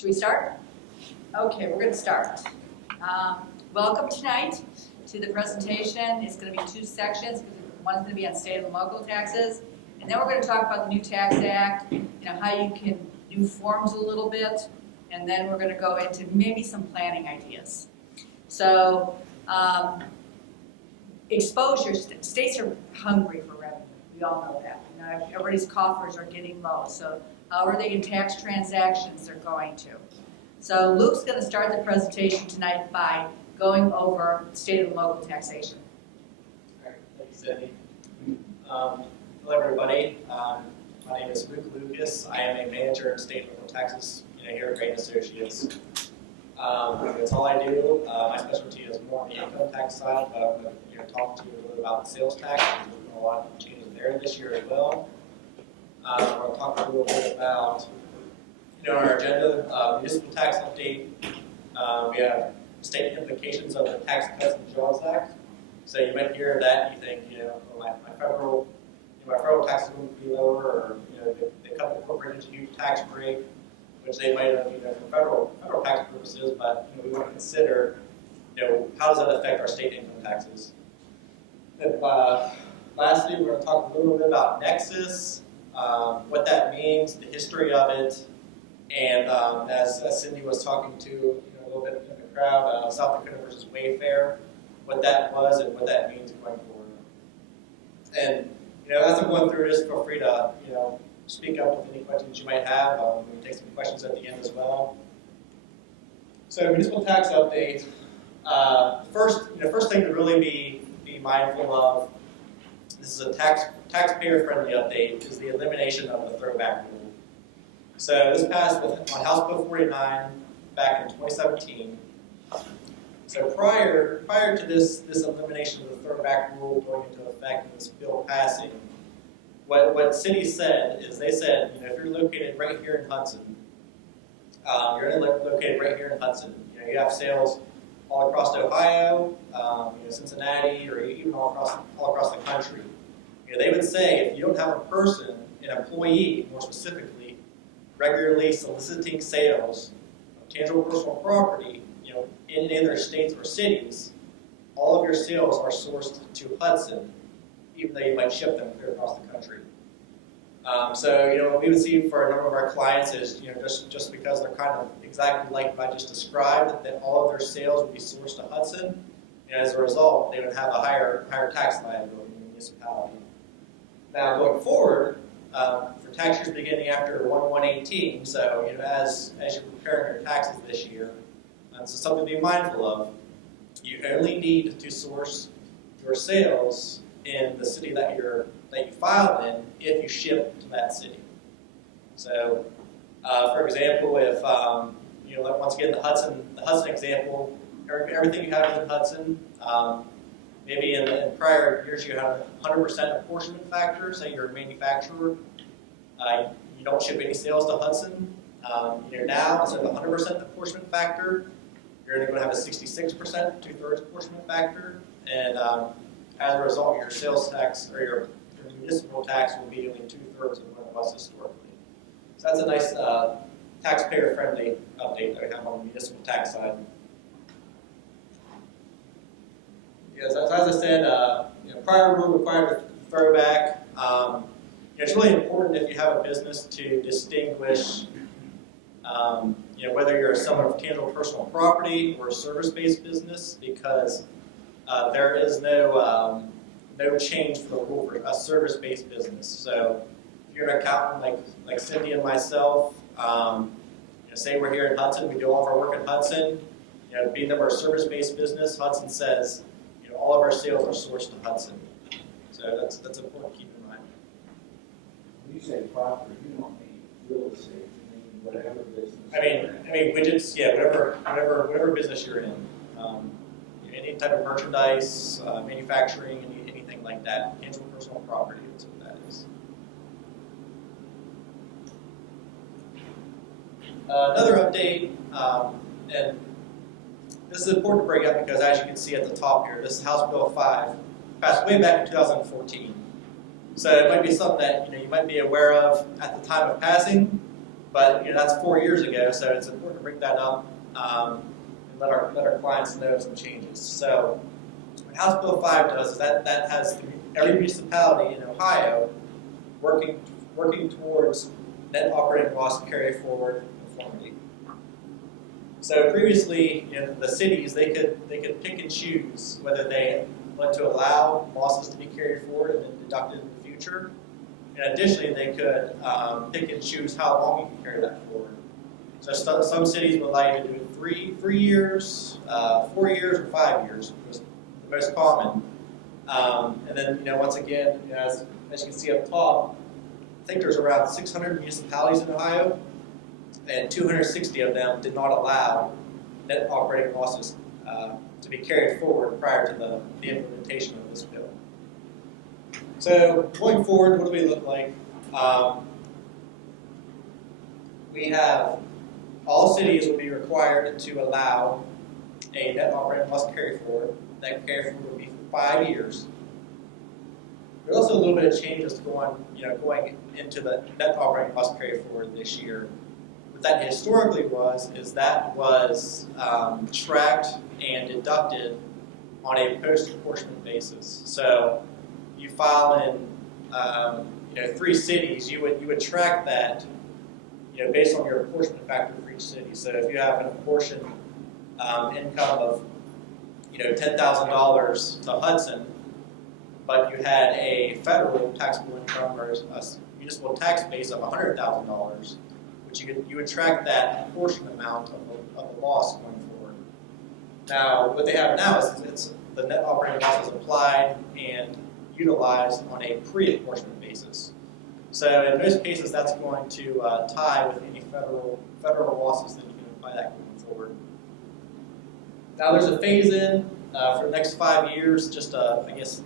Should we start? Okay, we're going to start. Welcome tonight to the presentation. It's going to be two sections. One's going to be on state and local taxes, and then we're going to talk about the new tax act, how you can do forms a little bit, and then we're going to go into maybe some planning ideas. So, exposure, states are hungry for revenue. We all know that. Everybody's coffers are getting low, so how are they in tax transactions they're going to? So Luke's going to start the presentation tonight by going over state and local taxation. All right, thank you, Cindy. Hello, everybody. My name is Luke Lucas. I am a manager in state and local taxes here at Grain Associates. That's all I do. My specialty is more on the income tax side, but I'm going to talk to you a little bit about the sales tax. There's been a lot of changes there this year as well. We're going to talk a little bit about our agenda, municipal tax update. We have state implications of the Tax Cuts and Jobs Act. So you might hear that and you think, my federal taxes will be lower, or they cut the corporate into new tax break, which they might have for federal tax purposes. But we want to consider, how does that affect our state income taxes? And, lastly, we're going to talk a little bit about Nexus, what that means, the history of it. And as Cindy was talking to a little bit in the crowd, South Dakota versus Wayfair, what that was and what that means going forward. And as I'm going through this, feel free to speak up with any questions you might have. We can take some questions at the end as well. So municipal tax update. First thing to really be mindful of. This is a taxpayer-friendly update. Is the elimination of the throwback rule. So this passed on House Bill 49 back in 2017. So prior to this elimination of the throwback rule going into effect and this bill passing, what cities said is they said, if you're located right here in Hudson, you have sales all across Ohio, Cincinnati, or even all across the country. They would say if you don't have a person, an employee more specifically, regularly soliciting sales of tangible personal property, in either states or cities, all of your sales are sourced to Hudson, even though you might ship them clear across the country. So, what we would see for a number of our clients is, just because they're kind of exactly like what I just described, that all of their sales would be sourced to Hudson, and as a result, they would have a higher tax liability in the municipality. Now, going forward, for tax years beginning after 1/1/18, so as you're preparing your taxes this year, this is something to be mindful of. You only need to source your sales in the city that you filed in if you ship to that city. So, for example, if once again the Hudson example, everything you have is in Hudson. Maybe in prior years you had a 100% apportionment factor. Say you're a manufacturer, you don't ship any sales to Hudson. Now instead of a 100% apportionment factor, you're going to have a 66%, 2/3 apportionment factor, and as a result, your sales tax or your municipal tax will be only 2/3 of what it was historically. So that's a nice taxpayer-friendly update that we have on the municipal tax side. Yes, as I said, prior rule required throwback. It's really important if you have a business to distinguish, whether you're a seller of tangible personal property or a service-based business, because there is no change for the rule for a service-based business. So if you're an accountant like Cindy and myself, say we're here in Hudson, we do all of our work in Hudson. Being that we're a service-based business, Hudson says all of our sales are sourced to Hudson. So that's important to keep in mind. When you say property, you don't mean real estate. You mean whatever business. I mean widgets. Yeah, whatever business you're in. Any type of merchandise, manufacturing, anything like that. Tangible personal property. That's what that is. Another update, and this is important to bring up because, as you can see at the top here, this is House Bill 5, passed way back in 2014. So it might be something that you might be aware of at the time of passing, But that's 4 years ago, so it's important to bring that up and let our clients know some changes. So what House Bill 5 does is that has every municipality in Ohio working towards net operating loss carry forward conformity. So previously, the cities they could pick and choose whether they want to allow losses to be carried forward and then deducted in the future. And additionally, they could pick and choose how long you can carry that forward. So some cities would allow you to do it 3 years, 4 years, or 5 years, which was the most common. And then, once again, as you can see up top, I think there's around 600 municipalities in Ohio, and 260 of them did not allow net operating losses to be carried forward prior to the implementation of this bill. So going forward, what do we look like? We have all cities will be required to allow a net operating loss carry forward. That carry forward will be for 5 years. There's also a little bit of changes going into the net operating loss carry forward this year. What that historically was tracked and deducted on a post-apportionment basis. So you file in 3 cities, you would track that based on your apportionment factor for each city. So if you have an apportioned income of $10,000 to Hudson, but you had a federal taxable income or a municipal tax base of $100,000, which you would track that apportioned amount of the loss going forward. Now, what they have now is it's the net operating loss is applied and utilized on a pre-apportionment basis. So in most cases, that's going to tie with any federal losses that you can apply that going forward. Now there's a phase-in for the next 5 years, just I guess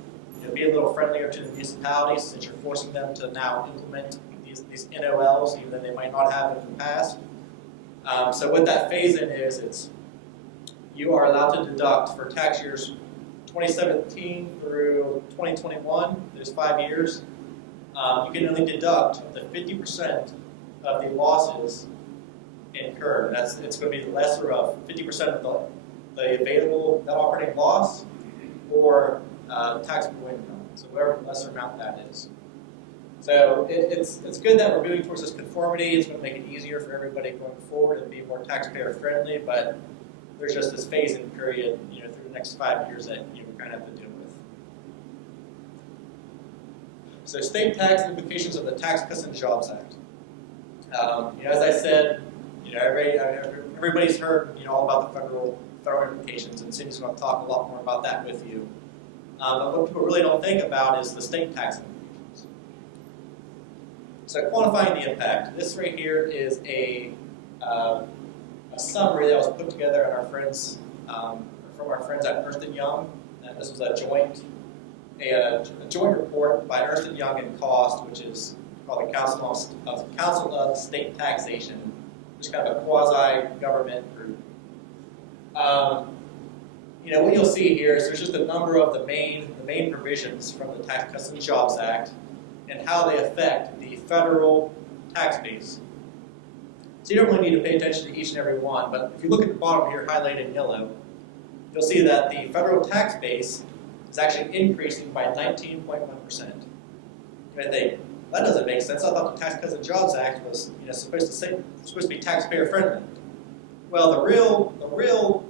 be a little friendlier to the municipalities since you're forcing them to now implement these NOLs, even though they might not have in the past. So what that phase-in is, you are allowed to deduct for tax years 2017 through 2021, those 5 years. You can only deduct up to 50% of the losses incurred. It's going to be the lesser of 50% of the available net operating loss or taxable income. So whatever the lesser amount that is. So it's good that we're moving towards this conformity. It's going to make it easier for everybody going forward and be more taxpayer friendly. But there's just this phase-in period, through the next 5 years that we kind of have to deal with. So state tax implications of the Tax Cuts and Jobs Act. As I said, everybody's heard all about the federal implications, and Cindy's going to talk a lot more about that with you. But what people really don't think about is the state tax implications. So quantifying the impact. This right here is a summary that was put together from our friends at Ernst & Young. And this was a joint report by Ernst & Young and Cost, which is called the Council of State Taxation, which is kind of a quasi-government group. What you'll see here is there's just a number of the main provisions from the Tax Cuts and Jobs Act and how they affect the federal tax base. So you don't really need to pay attention to each and every one, but if you look at the bottom here highlighted in yellow, you'll see that the federal tax base is actually increasing by 19.1%. You might think, that doesn't make sense. I thought the Tax Cuts and Jobs Act was supposed to be taxpayer friendly. Well, the real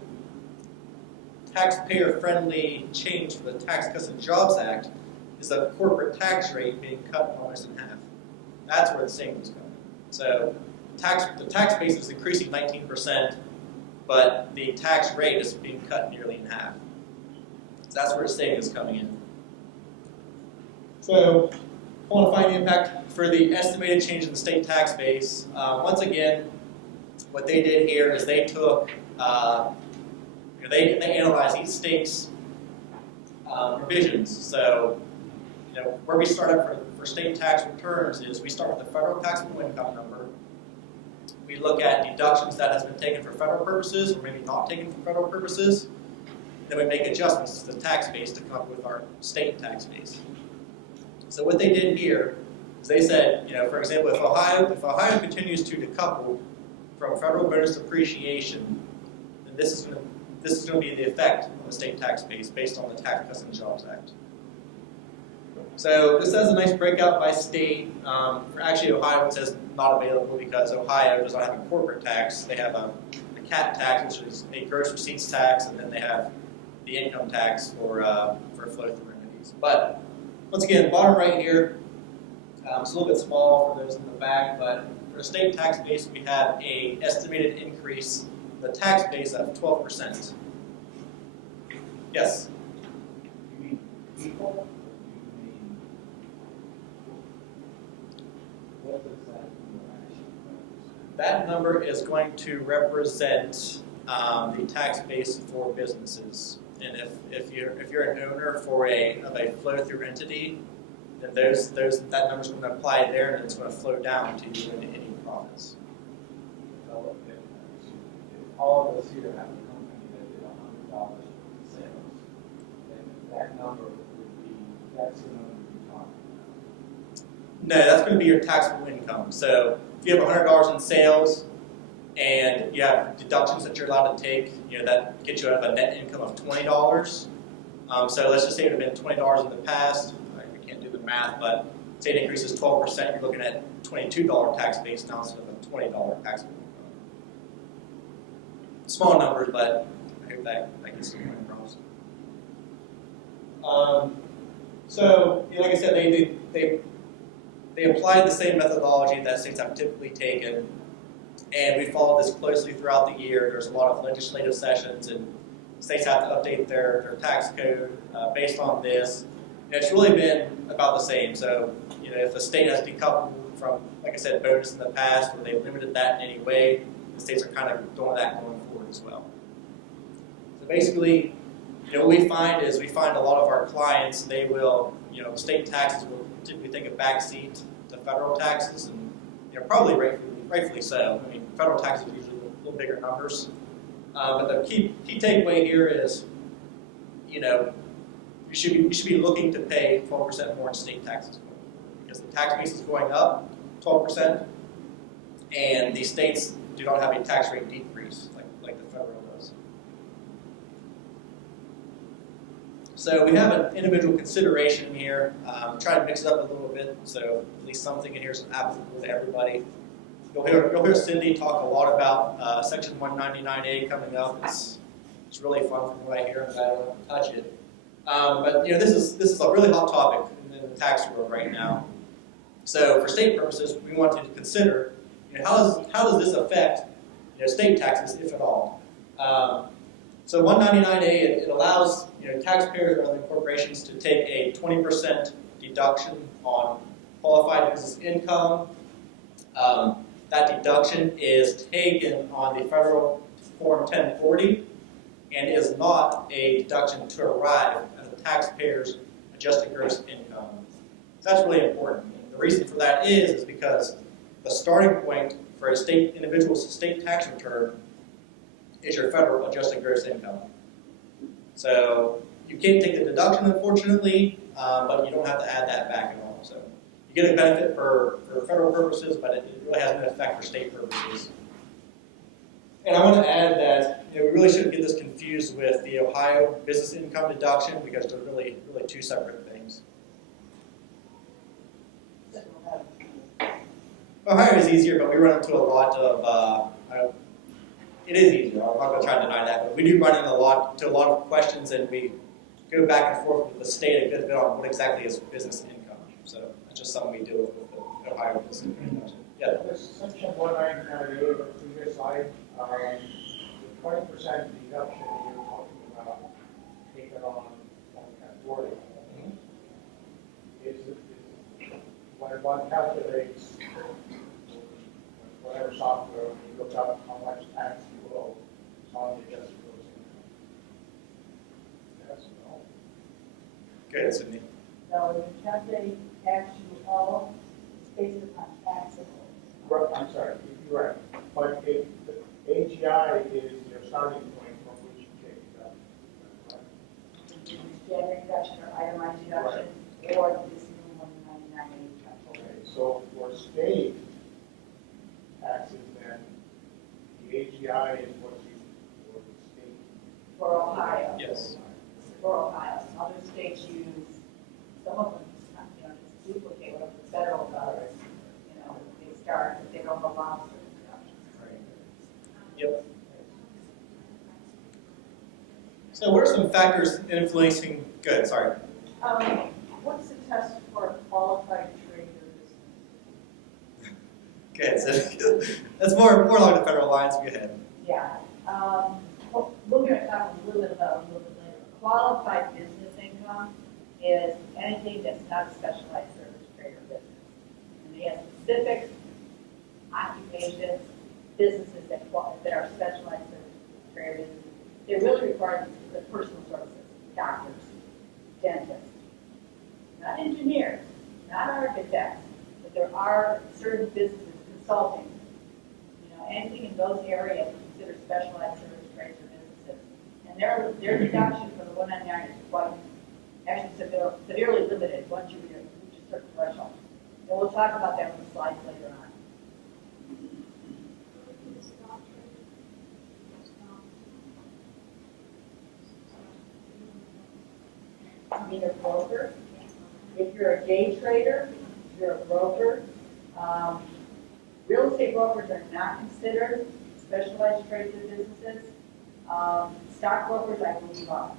taxpayer friendly change for the Tax Cuts and Jobs Act is the corporate tax rate being cut almost in half. That's where the savings come. So the tax base is increasing 19%, but the tax rate is being cut nearly in half. So that's where the savings is coming in. So quantifying the impact for the estimated change in the state tax base. Once again, what they did here is they took, they analyzed each state's provisions. So, where we start up for state tax returns is we start with the federal taxable income number. We look at deductions that has been taken for federal purposes or maybe not taken for federal purposes. Then we make adjustments to the tax base to come up with our state tax base. So what they did here is they said, for example, if Ohio continues to decouple from federal bonus depreciation, then this is going to be the effect on the state tax base based on the Tax Cuts and Jobs Act. So this has a nice breakout by state. Actually, Ohio it says not available because Ohio does not have a corporate tax. They have a CAT tax, which is a gross receipts tax, and then they have the income tax for flow-through entities. But once again, bottom right here, it's a little bit small for those in the back, but for the state tax base, we have a estimated increase in the tax base of 12%. Yes? You mean people? Or you mean, what does that number actually represent? That number is going to represent the tax base for businesses. And if you're an owner for of a flow-through entity, then that number's going to apply there, and it's going to flow down to you in any profits. So if all of us here have a company that did $100 in sales, then that number would be, that's the number we're talking about. No, that's going to be your taxable income. So if you have $100 in sales and you have deductions that you're allowed to take, that gets you out of a net income of $20. So let's just say it would have been $20 in the past. I can't do the math, but say it increases 12%, you're looking at $22 tax base now instead of a $20 taxable income. Small numbers, but I hope that gets the point across. So, like I said, they applied the same methodology that states have typically taken, and we followed this closely throughout the year. There's a lot of legislative sessions, and states have to update their tax code based on this. And it's really been about the same. So, if a state has decoupled from, like I said, bonus in the past, or they've limited that in any way, the states are kind of doing that going forward as well. So basically, what we find is a lot of our clients, they will, state taxes will typically take a backseat to federal taxes, and probably rightfully so. I mean, federal taxes are usually a little bigger numbers. But the key takeaway here is, you should be looking to pay 12% more in state taxes because the tax base is going up 12%, and the states do not have a tax rate decrease like the federal does. So we have an individual consideration here. Try to mix it up a little bit so at least something in here is applicable to everybody. You'll hear Cindy talk a lot about Section 199A coming up. It's really fun from what I hear, and I don't have to touch it. But this is a really hot topic in the tax world right now. So for state purposes, we want to consider how does this affect state taxes, if at all. So 199A it allows taxpayers or other corporations to take a 20% deduction on qualified business income. That deduction is taken on the federal Form 1040 and is not a deduction to arrive at the taxpayer's adjusted gross income. So that's really important. And the reason for that is because the starting point for a individual's state tax return is your federal adjusted gross income. So you can't take the deduction, unfortunately, but you don't have to add that back at all. So you get a benefit for federal purposes, but it really has no effect for state purposes. And I want to add that we really shouldn't get this confused with the Ohio business income deduction because they're really two separate things. Ohio is easier, but we run into a lot of. It is easier. I'm not going to try to deny that, but we do run into a lot of questions, and we go back and forth with the state a good bit on what exactly is business income. So that's just something we deal with the Ohio business income deduction. Yeah. This section 199A of the previous slide, the 20% deduction you're talking about taken on 1040 is when one calculates whatever software, you look up how much tax you owe, it's on the adjusted gross income. Yes, no. Good, Sydney. So when you calculate tax you owe, it's based upon taxable. Right, I'm sorry, you're right. But the AGI is your starting point from which you take it up. Standard deduction or itemized deduction, or this new 199A deduction. Okay, So for state taxes, then the AGI is what you, for the state. For Ohio. Yes. For Ohio. Other states use, some of them, you know, just duplicate what the federal does. You know, they start, but they don't allow certain deductions. Yep. So what are some factors influencing, good, sorry. What's the test for a qualified trader business? Good, so that's more along the federal lines, go ahead. Yeah. Well, we're going to talk a little bit about it a little bit later. Qualified business income is anything that's not a specialized service trader business. And they have specific occupations, businesses that are specialized service trader businesses. They really require the personal services, doctors, dentists, not engineers, not architects, but there are certain businesses, consulting, you know, anything in those areas considered specialized service trades or businesses. And their deduction for the 199 is quite, actually severely limited once you reach a certain threshold. And we'll talk about that on the slides later on. Being a broker, if you're a day trader, if you're a broker, real estate brokers are not considered specialized trades and businesses. Stock brokers, I believe, are.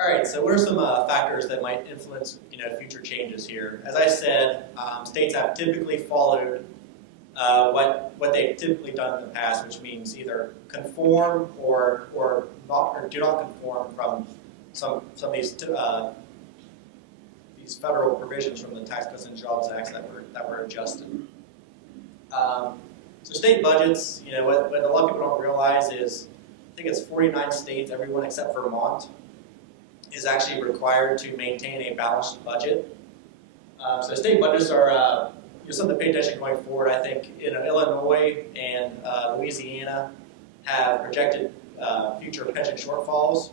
All right, so what are some factors that might influence, future changes here? As I said, states have typically followed what they've typically done in the past, which means either conform or do not conform from some of these federal provisions from the Tax Cuts and Jobs Act that were adjusted. So state budgets, what a lot of people don't realize is, I think it's 49 states, everyone except Vermont, is actually required to maintain a balanced budget. So state budgets are something to pay attention going forward. I think Illinois and Louisiana have projected future pension shortfalls.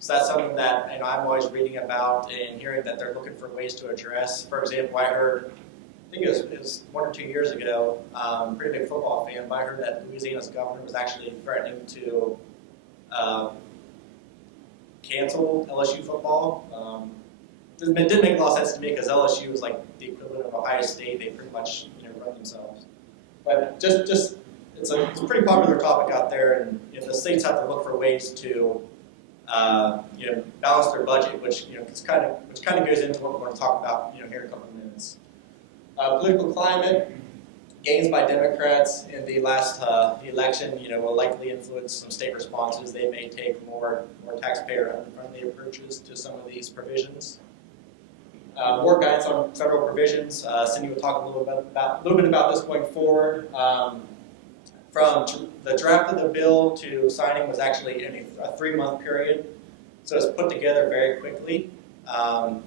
So that's something that I'm always reading about and hearing that they're looking for ways to address. For example, I heard, I think it was 1 or 2 years ago, pretty big football fan, but I heard that Louisiana's governor was actually threatening to cancel LSU football. It didn't make a lot of sense to me because LSU was like the equivalent of Ohio State. They pretty much run themselves. But just it's a pretty popular topic out there, and the states have to look for ways to balance their budget, which kind of goes into what we're going to talk about here in a couple of minutes. Political climate, gains by Democrats in the last election, will likely influence some state responses. They may take more taxpayer-friendly approaches to some of these provisions. More guidance on federal provisions. Cindy will talk a little bit about this going forward. From the draft of the bill to signing was actually in a 3-month period, so it's put together very quickly. And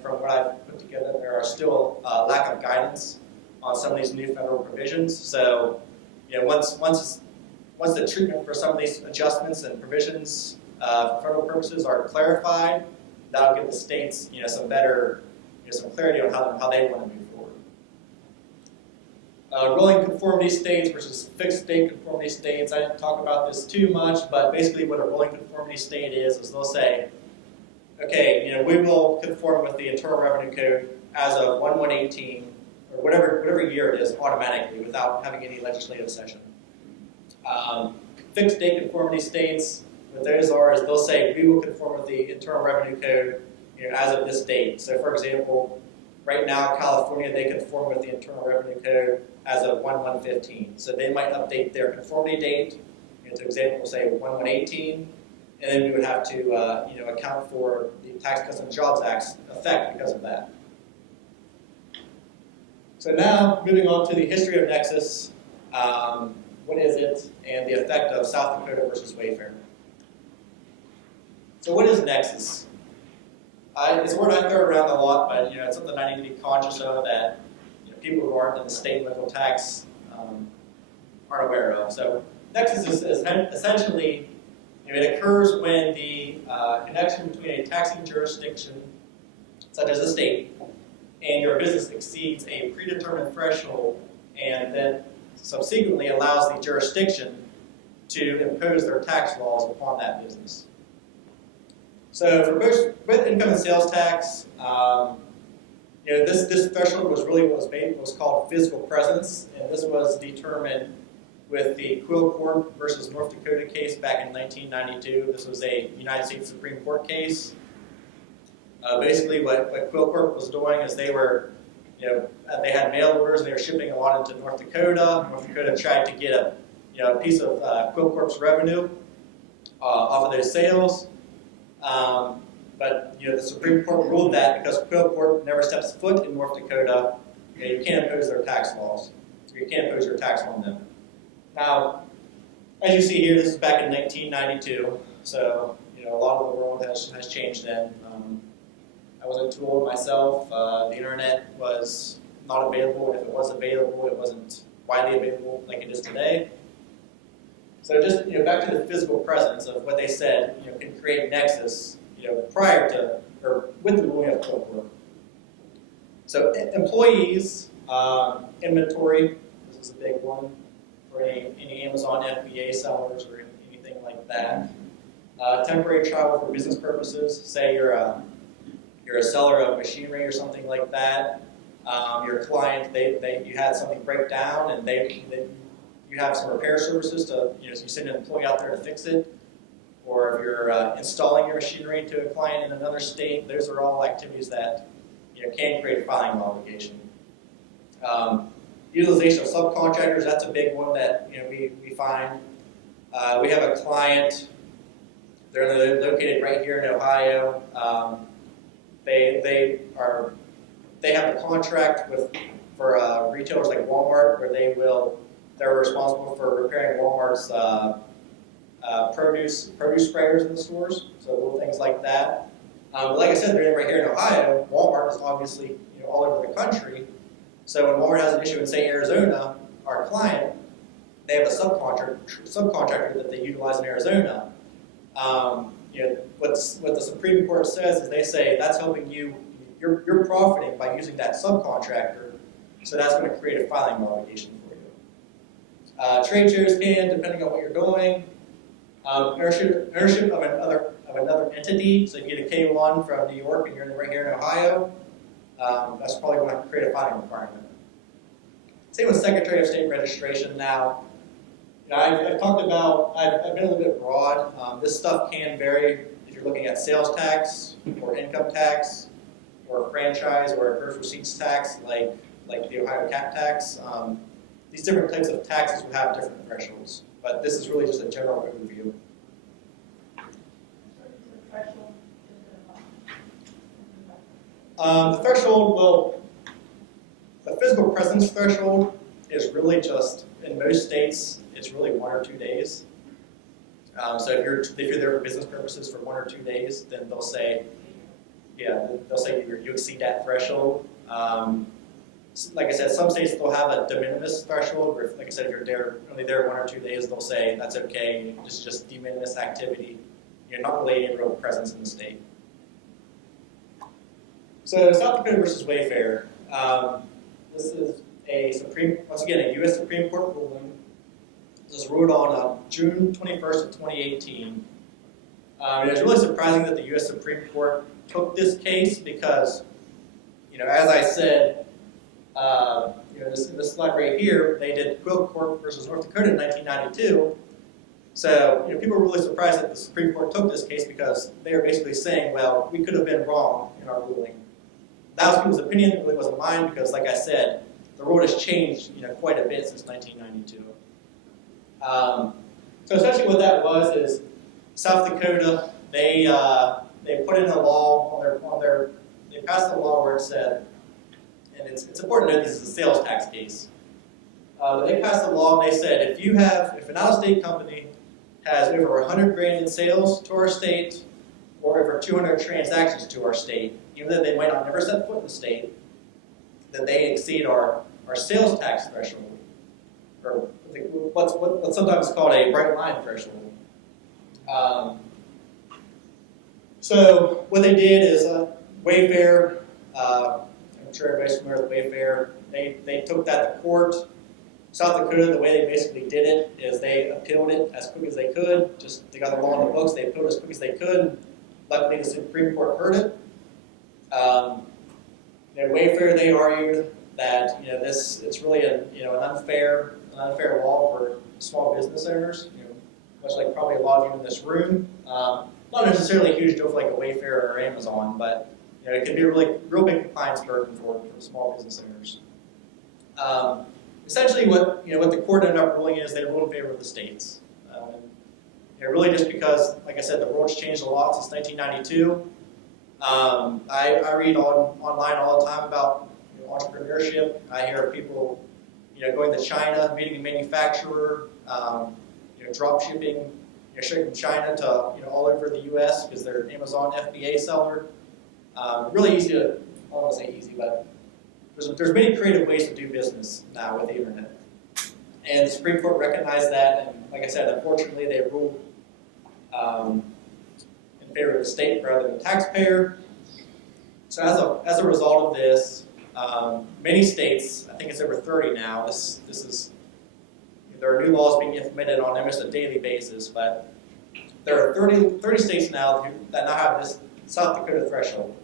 from what I've put together, there are still lack of guidance on some of these new federal provisions. So, once the treatment for some of these adjustments and provisions for federal purposes are clarified, that'll give the states, some clarity on how they want to move forward. Rolling conformity states versus fixed state conformity states. I didn't talk about this too much, but basically what a rolling conformity state is they'll say, okay, we will conform with the Internal Revenue Code as of 1/1/18, or whatever year it is, automatically without having any legislative session. Fixed state conformity states, what those are is they'll say we will conform with the Internal Revenue Code as of this date. So for example, right now California, they conform with the Internal Revenue Code as of 1/1/15. So they might update their conformity date, to example, say 1/1/18, and then we would have to account for the Tax Cuts and Jobs Act's effect because of that. So now, moving on to the history of Nexus, what is it, and the effect of South Dakota versus Wayfair. So what is Nexus? It's a word I throw around a lot, but it's something I need to be conscious of that people who aren't in the state and local tax aren't aware of. So Nexus is essentially It occurs when the connection between a taxing jurisdiction, such as a state, and your business exceeds a predetermined threshold, and then subsequently allows the jurisdiction to impose their tax laws upon that business. So for both income and sales tax, this threshold was really what was called physical presence, and this was determined with the Quill Court versus North Dakota case back in 1992. This was a United States Supreme Court case. Basically, what Quill Court was doing is they were, they had mail orders and they were shipping a lot into North Dakota. North Dakota tried to get a piece of Quill Corp's revenue off of those sales. But the Supreme Court ruled that because Quill Corp never steps foot in North Dakota, you can't impose their tax laws. So you can't impose your tax on them. Now, as you see here, this is back in 1992, so a lot of the world has changed then. I wasn't too old myself. The internet was not available, and if it was available, it wasn't widely available like it is today. So just back to the physical presence of what they said can create nexus prior to or with the ruling of Quill Corp. So employees, inventory, this is a big one for any Amazon FBA sellers or anything like that. Temporary travel for business purposes. Say you're a seller of machinery or something like that. Your client, you had something break down and you have some repair services to you send an employee out there to fix it. Or if you're installing your machinery to a client in another state, those are all activities that can create a filing obligation. Utilization of subcontractors, that's a big one that we find. We have a client, they're located right here in Ohio. They have a contract for retailers like Walmart where they're responsible for repairing Walmart's produce sprayers in the stores, so little things like that. But like I said, they're right here in Ohio. Walmart is obviously all over the country. So when Walmart has an issue in, say, Arizona, our client, they have a subcontractor that they utilize in Arizona. What the Supreme Court says is they say that's helping you're profiting by using that subcontractor, so that's going to create a filing obligation for you. Trade shows can, depending on what you're doing. Ownership of another entity, so if you get a K1 from New York and you're right here in Ohio, that's probably going to create a filing requirement. Same with Secretary of State registration. Now, I've talked about, I've been a little bit broad. This stuff can vary if you're looking at sales tax or income tax or franchise or gross receipts tax like the Ohio cap tax. These different types of taxes will have different thresholds, but this is really just a general overview. The threshold the physical presence threshold is really just, in most states, it's really 1 or 2 days. So if you're there for business purposes for 1 or 2 days, then they'll say you exceed that threshold. Like I said, some states they'll have a de minimis threshold, where, like I said, if you're only there 1 or 2 days, they'll say that's okay. It's just de minimis activity. You're not really a real presence in the state. So South Dakota versus Wayfair. This is once again, a U.S. Supreme Court ruling. This was ruled on June 21st of 2018. It was really surprising that the U.S. Supreme Court took this case because, as I said, this slide right here, they did Quill Corp versus North Dakota in 1992. So, people were really surprised that the Supreme Court took this case because they were basically saying, well, we could have been wrong in our ruling. That was people's opinion, it really wasn't mine because, like I said, the road has changed quite a bit since 1992. So essentially what that was is South Dakota, they put in a law they passed a law where it said, and it's important to note this is a sales tax case. They passed a law and they said if an out-of-state company has over 100 grand in sales to our state or over 200 transactions to our state, even though they might not never set foot in the state, then they exceed our sales tax threshold, or what's sometimes called a bright line threshold. So what they did is Wayfair, I'm sure everybody's familiar with Wayfair, they took that to court. South Dakota, the way they basically did it is they appealed it as quick as they could. Just they got the law in the books, they appealed as quick as they could. Luckily, the Supreme Court heard it. Wayfair, they argued that it's really an unfair law for small business owners. Much like probably a lot of you in this room. Not necessarily a huge deal for like a Wayfair or Amazon, but it can be a real big compliance burden for small business owners. Essentially, what the court ended up ruling is they ruled in favor of the states. Really just because, like I said, the world's changed a lot since 1992. I read online all the time about entrepreneurship. I hear of people going to China, meeting a manufacturer, drop shipping, shipping from China to all over the U.S. because they're an Amazon FBA seller. Really easy to, I don't want to say easy, but there's many creative ways to do business now with the internet. And the Supreme Court recognized that, and like I said, unfortunately they ruled in favor of the state rather than the taxpayer. So as a result of this, many states, I think it's over 30 now, this is, there are new laws being implemented on almost a daily basis, but there are 30 states now that now have this South Dakota threshold.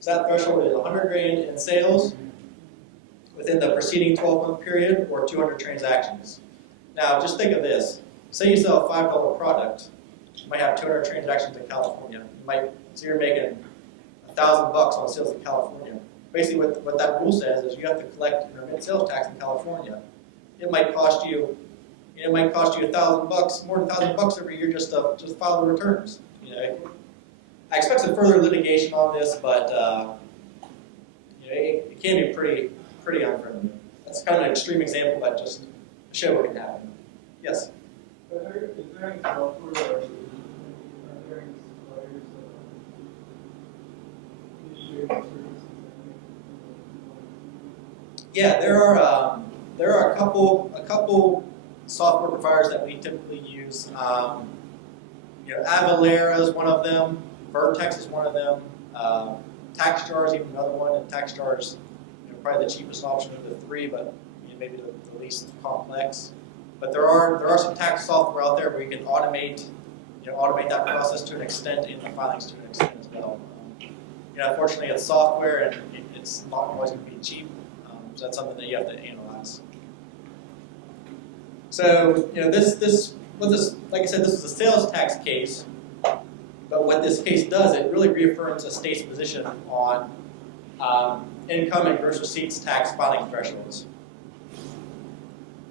So that threshold is 100 grand in sales within the preceding 12-month period or 200 transactions. Now, just think of this. Say you sell a $5 product, you might have 200 transactions in California. So you're making $1,000 on sales in California. Basically, what that rule says is you have to collect your remit sales tax in California. It might cost you $1,000, more than $1,000 every year just to file the returns. I expect some further litigation on this, but it can be pretty unfriendly. That's kind of an extreme example, but just to show what can happen. Yes? Is there any software or are there any suppliers Yeah, there are a couple software providers that we typically use. Avalara is one of them. Vertex is one of them. TaxJar is even another one, and TaxJar is probably the cheapest option of the three, but maybe the least complex. But there are some tax software out there where you can automate that process to an extent, and the filings to an extent as well. Unfortunately, it's software, and it's not always going to be cheap. So that's something that you have to analyze. So like I said, this is a sales tax case. But what this case does, it really reaffirms a state's position on income and gross receipts tax filing thresholds.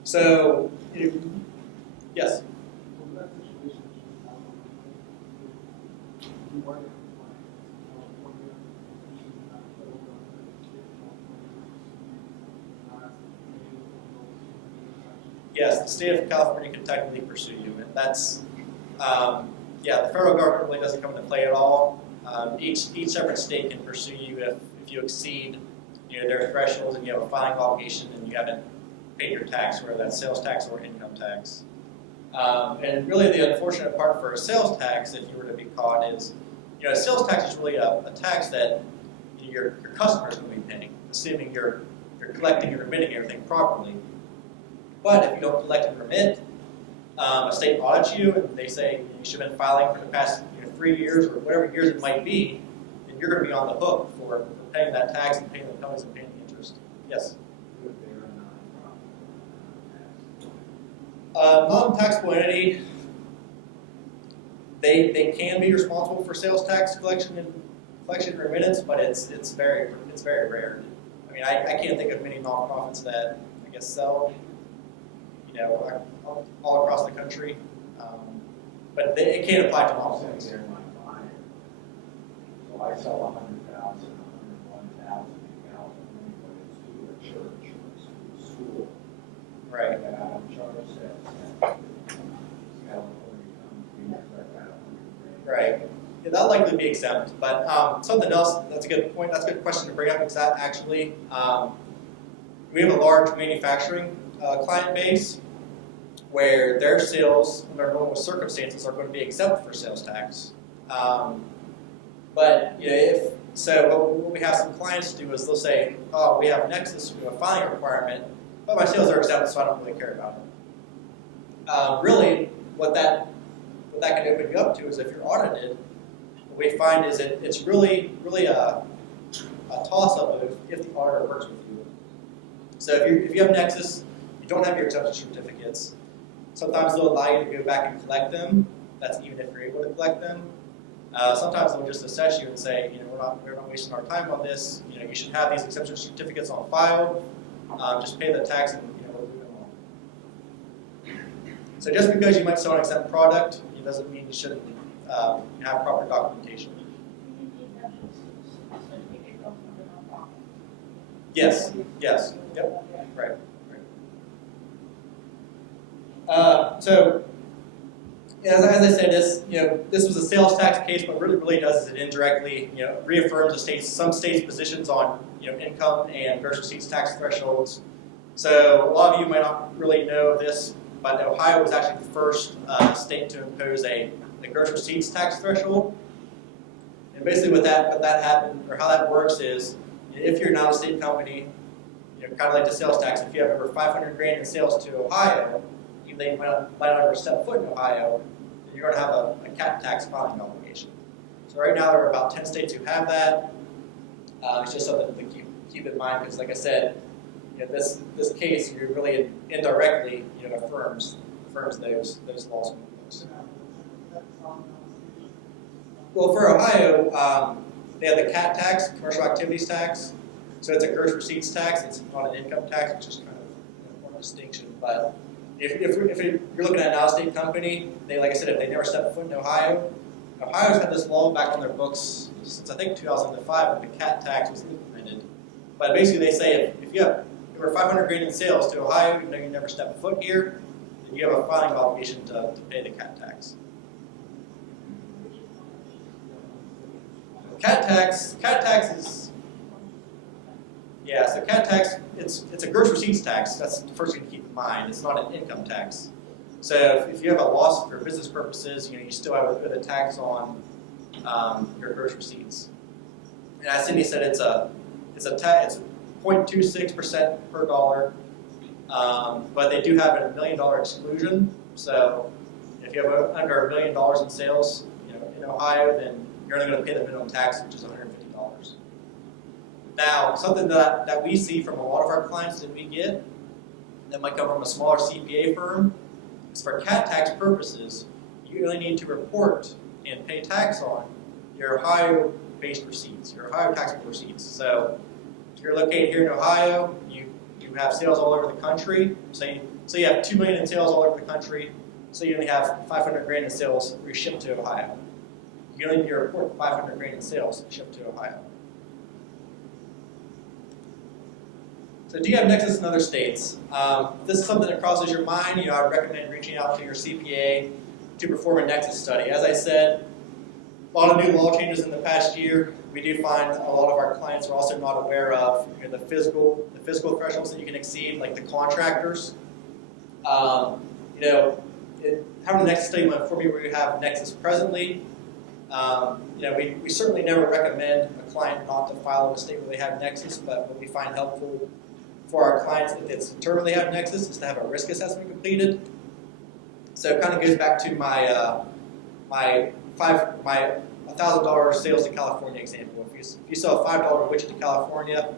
So, yes? Yes, the state of California can technically pursue you, and that's, the federal government really doesn't come into play at all. Each separate state can pursue you if you exceed their thresholds and you have a filing obligation and you haven't paid your tax, whether that's sales tax or income tax. And really the unfortunate part for a sales tax, if you were to be caught, is a sales tax is really a tax that your customer is going to be paying, assuming you're collecting and remitting everything properly. But if you don't collect and remit, a state audits you and they say you should have been filing for the past 3 years or whatever years it might be, then you're going to be on the hook for paying that tax and paying the penalties and paying the interest. Yes? Non-taxable entity, they can be responsible for sales tax collection and remittance, but it's very rare. I mean, I can't think of many nonprofits that sell all across the country, but it can't apply to nonprofits. So I sell 100,000, 101,000 in California, but it's to a church or it's to a school. Right. And I don't charge sales tax. California comes, we expect that 100 grand. Right. Yeah, that'll likely be exempt. But something else, that's a good point, that's a good question to bring up, because that actually, we have a large manufacturing client base where their sales under normal circumstances are going to be exempt for sales tax. But what we have some clients do is they'll say, oh, we have Nexus, we have a filing requirement, but my sales are exempt, so I don't really care about it. Really, what that can open you up to is if you're audited, what we find is it's really a toss-up of if the auditor works with you. So if you have Nexus, you don't have your exemption certificates, sometimes they'll allow you to go back and collect them. That's even if you're able to collect them. Sometimes they'll just assess you and say, we're not wasting our time on this. You should have these exemption certificates on file. Just pay the tax and we're moving on. So just because you might sell an exempt product, it doesn't mean you shouldn't have proper documentation. Yes. Yep. Right. So, as I said, this was a sales tax case, but what it really does is it indirectly, reaffirms some states' positions on, income and gross receipts tax thresholds. So, a lot of you might not really know this, but Ohio was actually the first state to impose a gross receipts tax threshold. And basically, what that happened, or how that works is, if you're an out-of-state company, kind of like the sales tax, if you have over $500,000 in sales to Ohio, even though you might not ever step foot in Ohio, then you're going to have a CAT tax filing obligation. So right now there are about 10 states who have that. It's just something to keep in mind because, like I said, this case you really indirectly affirms those laws. Well, for Ohio, they have the CAT tax, commercial activities tax. So it's a gross receipts tax. It's not an income tax, which is kind of one distinction. But if you're looking at an out-of-state company, like I said, if they never stepped foot in Ohio, Ohio's had this law back on their books since I think 2005 when the CAT tax was implemented. But basically, they say if you have over $500,000 in sales to Ohio, even though you never stepped foot here, then you have a filing obligation to pay the CAT tax. CAT tax is, so CAT tax, it's a gross receipts tax. That's the first thing to keep in mind. It's not an income tax. So if you have a loss for business purposes, you still have a bit of tax on your gross receipts. And as Cindy said, it's 0.26% per dollar, but they do have a $1 million exclusion. So if you have under $1 million in sales, in Ohio, then you're only going to pay the minimum tax, which is $150. Now, something that we see from a lot of our clients that we get that might come from a smaller CPA firm is for CAT tax purposes, you only need to report and pay tax on your Ohio-based receipts, your Ohio taxable receipts. So if you're located here in Ohio, you have sales all over the country. So you have $2 million in sales all over the country. So you only have $500,000 in sales shipped to Ohio. You only need to report $500,000 in sales shipped to Ohio. So do you have Nexus in other states? If this is something that crosses your mind, I would recommend reaching out to your CPA to perform a Nexus study. As I said, a lot of new law changes in the past year. We do find a lot of our clients are also not aware of the physical thresholds that you can exceed, like the contractors. Having a Nexus study might inform you where you have Nexus presently. We certainly never recommend a client not to file in a state where they have Nexus, but what we find helpful for our clients, if it's determined they have Nexus, is to have a risk assessment completed. So it kind of goes back to my $1,000 sales to California example. If you sell a $5 widget to California,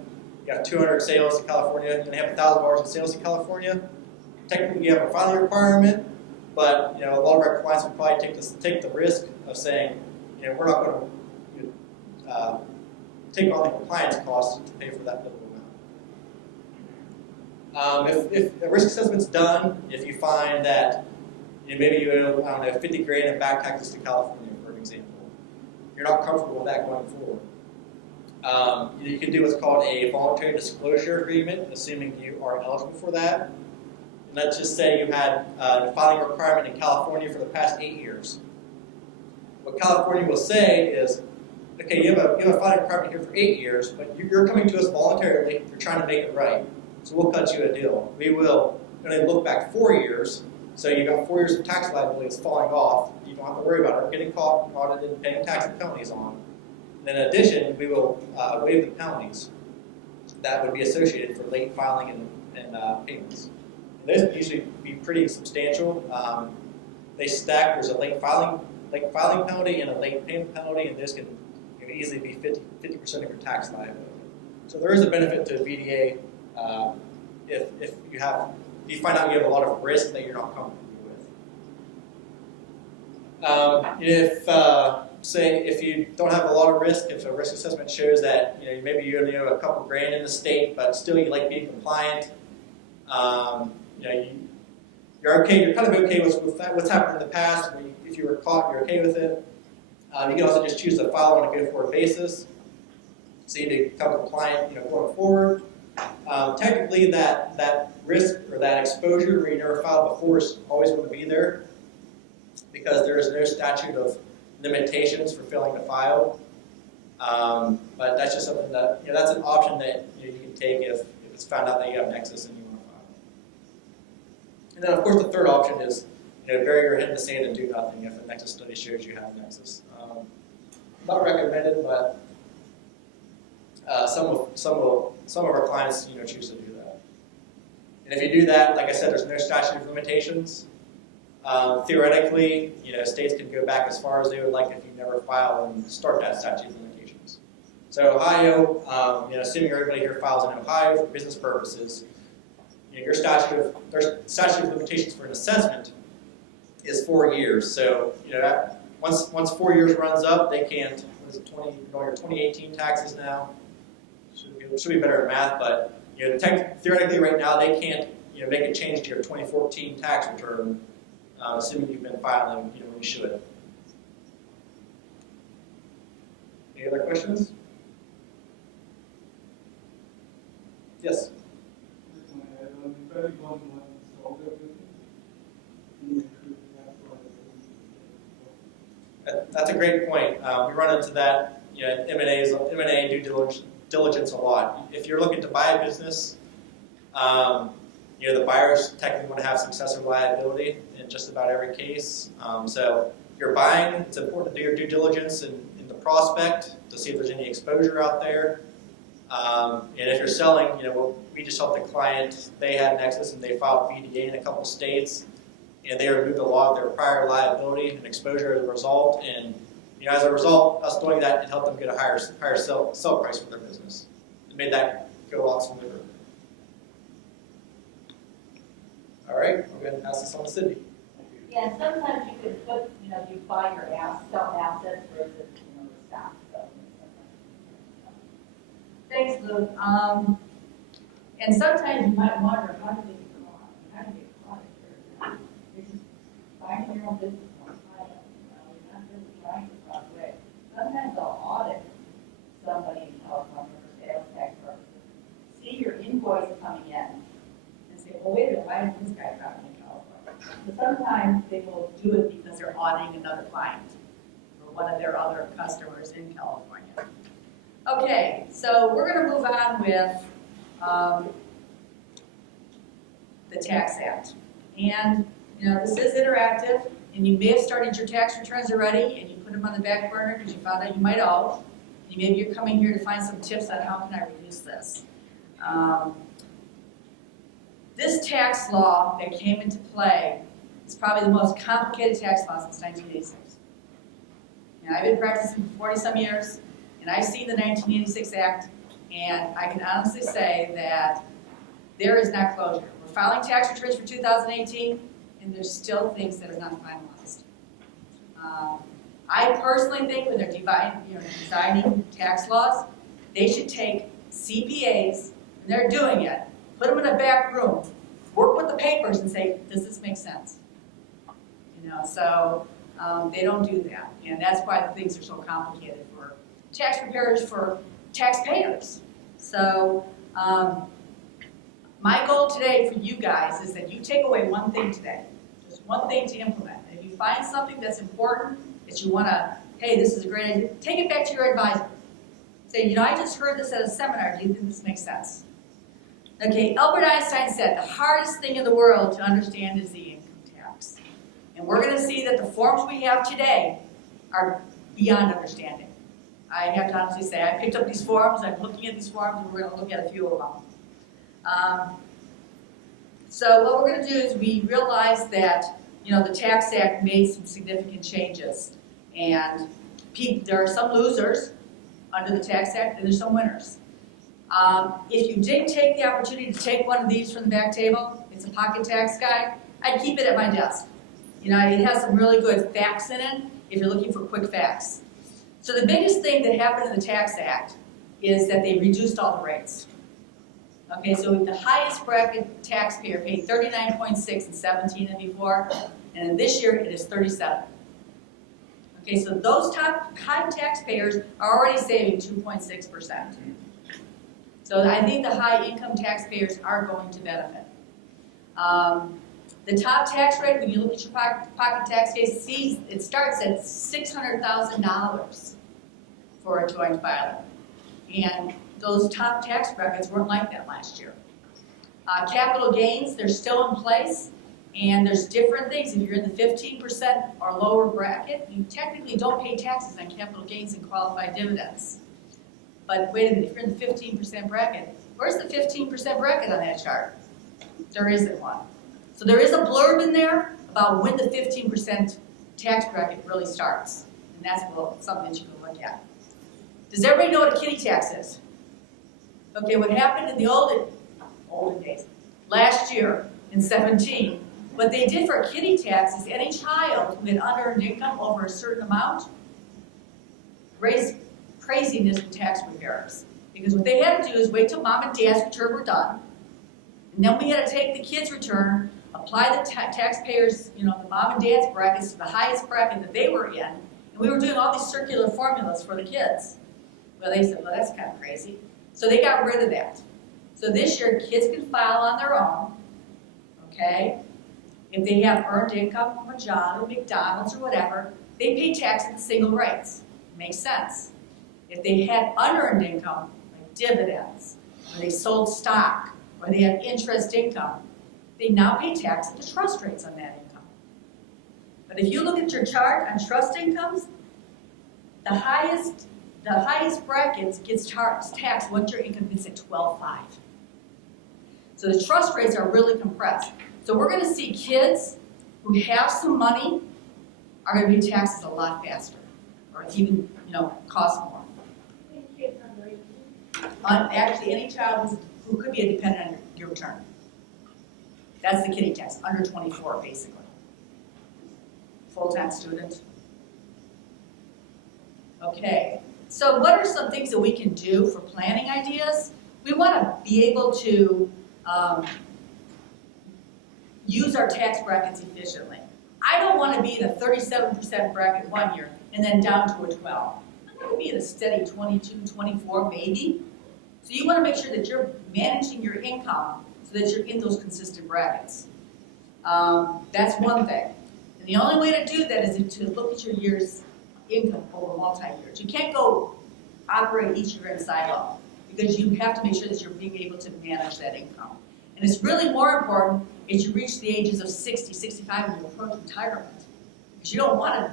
you have 200 sales to California, and you have $1,000 in sales to California. Technically, you have a filing requirement, but a lot of our clients would probably take the risk of saying, we're not going to take on the compliance costs to pay for that little amount. If a risk assessment's done, if you find that maybe you owe, $50,000 in back taxes to California, for an example, you're not comfortable with that going forward. You can do what's called a voluntary disclosure agreement, assuming you are eligible for that. And let's just say you had a filing requirement in California for the past 8 years. What California will say is, okay, you have a filing requirement here for 8 years, but you're coming to us voluntarily, you're trying to make it right. So we'll cut you a deal. We will only look back 4 years, So you've got 4 years of tax liability that's falling off. You don't have to worry about it getting caught, audited, and paying tax and penalties on. And in addition, we will waive the penalties that would be associated for late filing and payments. And those would usually be pretty substantial. They stack. There's a late filing penalty and a late payment penalty, and this can easily be 50% of your tax liability. So there is a benefit to VDA if you find out you have a lot of risk that you're not comfortable with. Say if you don't have a lot of risk, if a risk assessment shows that maybe you only owe a couple grand in the state, but still you like being compliant, you're okay. You're kind of okay with what's happened in the past. If you were caught, you're okay with it. You can also just choose to file on a go-forward basis, so you become compliant, going forward. Technically, that risk or that exposure where you never filed before is always going to be there, because there is no statute of limitations for failing to file. But that's just something that that's an option that you can take if it's found out that you have Nexus and you want to file. And then, of course, the third option is bury your head in the sand and do nothing if a Nexus study shows you have Nexus. Not recommended, but some of our clients choose to do that. And if you do that, like I said, there's no statute of limitations. Theoretically, states can go back as far as they would like if you never file and start that statute of limitations. So Ohio, assuming everybody here files in Ohio for business purposes, their statute of limitations for an assessment is 4 years. So once 4 years runs up, they can't. What is it? 2018 taxes now. Should be better at math, but theoretically right now they can't make a change to your 2014 tax return, assuming you've been filing when you should. Any other questions? Yes. That's a great point. We run into that M&A due diligence a lot. If you're looking to buy a business, the buyers technically want to have successor liability in just about every case. So if you're buying, it's important to do your due diligence in the prospect to see if there's any exposure out there. And if you're selling, we just helped the client. They had Nexus and they filed VDA in a couple states, and they removed a lot of their prior liability and exposure as a result. And as a result, us doing that, it helped them get a higher sell price for their business. It made that go a lot smoother. All right, we're going to pass this on to Cindy. Yeah, sometimes you could put, you buy your sell assets versus, the stock. So. Thanks, Lou. And sometimes you might wonder, how do they get caught? How do they get caught here? You're just finding your own business on file. You're not really trying to cross way. Sometimes they'll audit somebody in California for sales tax purposes, see your invoice coming in, and say, well, wait a minute, why is this guy coming in California? So sometimes they will do it because they're auditing another client or one of their other customers in California. Okay, so we're going to move on with the Tax Act. And, this is interactive, and you may have started your tax returns already, and you put them on the back burner because you found out you might owe. And maybe you're coming here to find some tips on how can I reduce this. This tax law that came into play is probably the most complicated tax law since 1986. I've been practicing for 40-some years, and I've seen the 1986 Act, and I can honestly say that there is not closure. We're filing tax returns for 2018, and there's still things that are not finalized. I personally think when they're designing tax laws, they should take CPAs, and they're doing it, put them in a back room, work with the papers and say, does this make sense? So they don't do that. And that's why the things are so complicated for tax preparers, for taxpayers. So my goal today for you guys is that you take away one thing today, just one thing to implement. And if you find something that's important that you want to, hey, this is a great idea, take it back to your advisor. Say, I just heard this at a seminar. Do you think this makes sense? Okay, Albert Einstein said the hardest thing in the world to understand is the income And we're going to see that the forms we have today are beyond understanding. I have to honestly say, I picked up these forms, I'm looking at these forms, and we're going to look at a few of them. So what we're going to do is we realize that, the Tax Act made some significant changes. And there are some losers under the Tax Act, and there's some winners. If you did take the opportunity to take one of these from the back table, it's a pocket tax guide, I'd keep it at my desk. It has some really good facts in it if you're looking for quick facts. So the biggest thing that happened in the Tax Act is that they reduced all the rates. Okay, so the highest bracket taxpayer paid 39.6 in 17 and before, and this year it is 37. Okay, so those top high taxpayers are already saving 2.6%. So I think the high income taxpayers are going to benefit. The top tax rate, when you look at your pocket tax case, see it starts at $600,000 for a joint filer. And those top tax brackets weren't like that last year. Capital gains, they're still in place, and there's different things. If you're in the 15% or lower bracket, you technically don't pay taxes on capital gains and qualified dividends. But wait a minute, if you're in the 15% bracket, where's the 15% bracket on that chart? There isn't one. So there is a blurb in there about when the 15% tax bracket really starts. And that's something that you can look at. Does everybody know what a kitty tax is? Okay, what happened in the olden days, last year in 17, what they did for a kitty tax is any child who had unearned income over a certain amount raised craziness with tax preparers. Because what they had to do is wait till mom and dad's return were done, and then we had to take the kids' return, apply the taxpayers, the mom and dad's brackets to the highest bracket that they were in, and we were doing all these circular formulas for the kids. Well, they said, well, that's kind of crazy. So they got rid of that. So this year, kids can file on their own, okay? If they have earned income from a job at McDonald's or whatever, they pay tax at the single rates. Makes sense. If they had unearned income, like dividends, or they sold stock, or they have interest income, they now pay tax at the trust rates on that income. But if you look at your chart on trust incomes, the highest brackets gets taxed once your income gets at 12.5. So the trust rates are really compressed. So we're going to see kids who have some money are going to be taxed a lot faster, or even cost more. Actually, any child who could be a dependent on your return. That's the kitty tax, under 24, basically. Full-time student. Okay, so what are some things that we can do for planning ideas? We want to be able to use our tax brackets efficiently. I don't want to be in a 37% bracket one year and then down to a 12. I want to be in a steady 22, 24 maybe. So you want to make sure that you're managing your income so that you're in those consistent brackets. That's one thing. And the only way to do that is to look at your year's income over multi-years. You can't go operate each year in a silo because you have to make sure that you're being able to manage that income. And it's really more important as you reach the ages of 60, 65 and you approach retirement. Because you don't want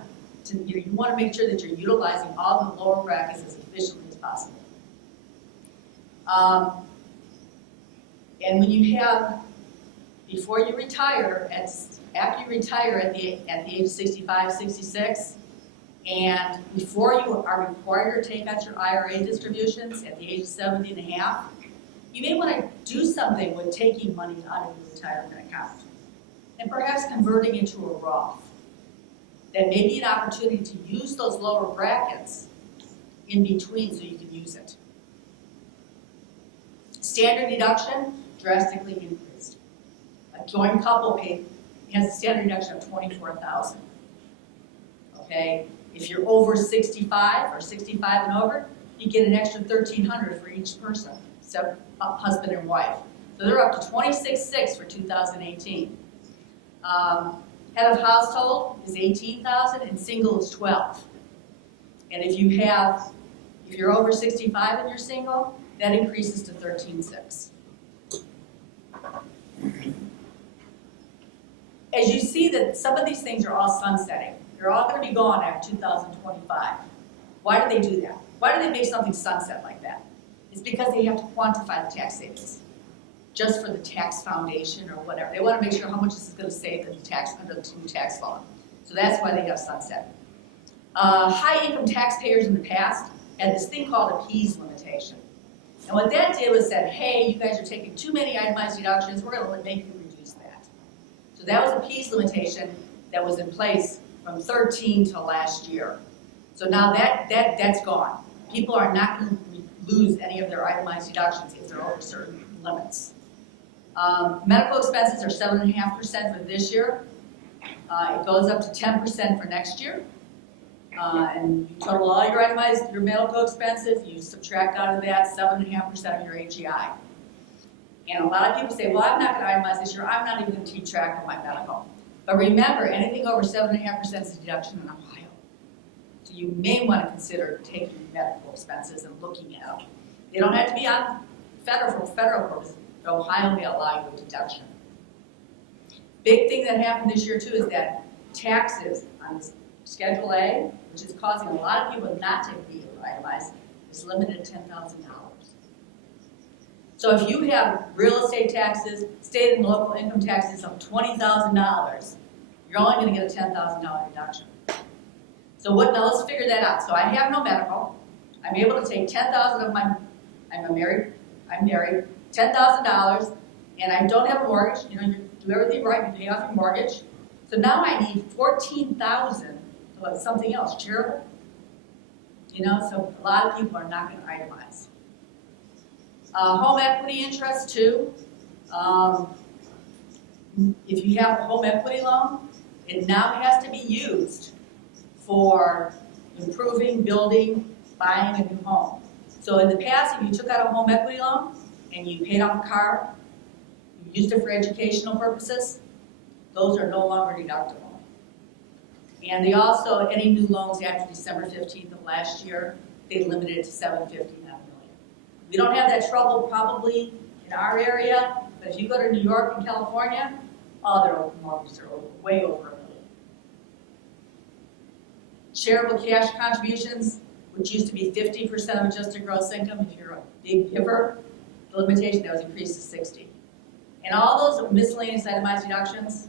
you want to make sure that you're utilizing all the lower brackets as efficiently as possible. And when you have, before you retire, after you retire at the age of 65, 66, and before you are required to take out your IRA distributions at the age of 70 and a half, you may want to do something with taking money out of your retirement account and perhaps converting into a Roth. That may be an opportunity to use those lower brackets in between so you can use it. Standard deduction drastically increased. A joint couple has a standard deduction of $24,000. Okay, if you're over 65 or 65 and over, you get an extra $1,300 for each person, except husband and wife. So they're up to $26,600 for 2018. Head of household is $18,000 and single is $12,000. And if you're over 65 and you're single, that increases to $13,600. As you see see that some of these things are all sunsetting. They're all going to be gone after 2025. Why do they do that? Why do they make something sunset like that? It's because they have to quantify the tax savings, just for the tax foundation or whatever. They want to make sure how much this is going to save the tax under the new tax law. So that's why they have sunset. High income taxpayers in the past had this thing called a PEAS limitation. And what that did was said, hey, you guys are taking too many itemized deductions, we're going to make you reduce that. So that was a PEAS limitation that was in place from 13 to last year. So now that's gone. People are not going to lose any of their itemized deductions if they're over certain limits. Medical expenses are 7.5% for this year. It goes up to 10% for next year. And you total all your itemized, your medical expenses, you subtract out of that 7.5% of your AGI. And a lot of people say, well, I'm not going to itemize this year. I'm not even going to keep track of my medical. But remember, anything over 7.5% is a deduction in Ohio. So you may want to consider taking medical expenses and looking at them. They don't have to be on federal purpose, but Ohio may allow you a deduction. Big thing that happened this year too is that taxes on Schedule A, which is causing a lot of people not to be itemized, is limited to $10,000. So if you have real estate taxes, state and local income taxes of $20,000, you're only going to get a $10,000 deduction. So now let's figure that out. So I have no medical. I'm able to take $10,000 of my, I'm married, $10,000, and I don't have a mortgage. You know, you do everything right, you pay off your mortgage. So now I need $14,000 to something else, charitable. You know, so a lot of people are not going to itemize. Home equity interest too. If you have a home equity loan, it now has to be used for improving, building, buying a new home. So in the past, if you took out a home equity loan and you paid off a car, you used it for educational purposes, those are no longer deductible. And they also, any new loans after December 15th of last year, they limited it to $750, not $1 million. We don't have that trouble probably in our area, but if you go to New York and California, all their mortgages are way over $1 million. Shareable cash contributions, which used to be 50% of adjusted gross income if you're a big giver, the limitation that was increased to 60. And all those miscellaneous itemized deductions,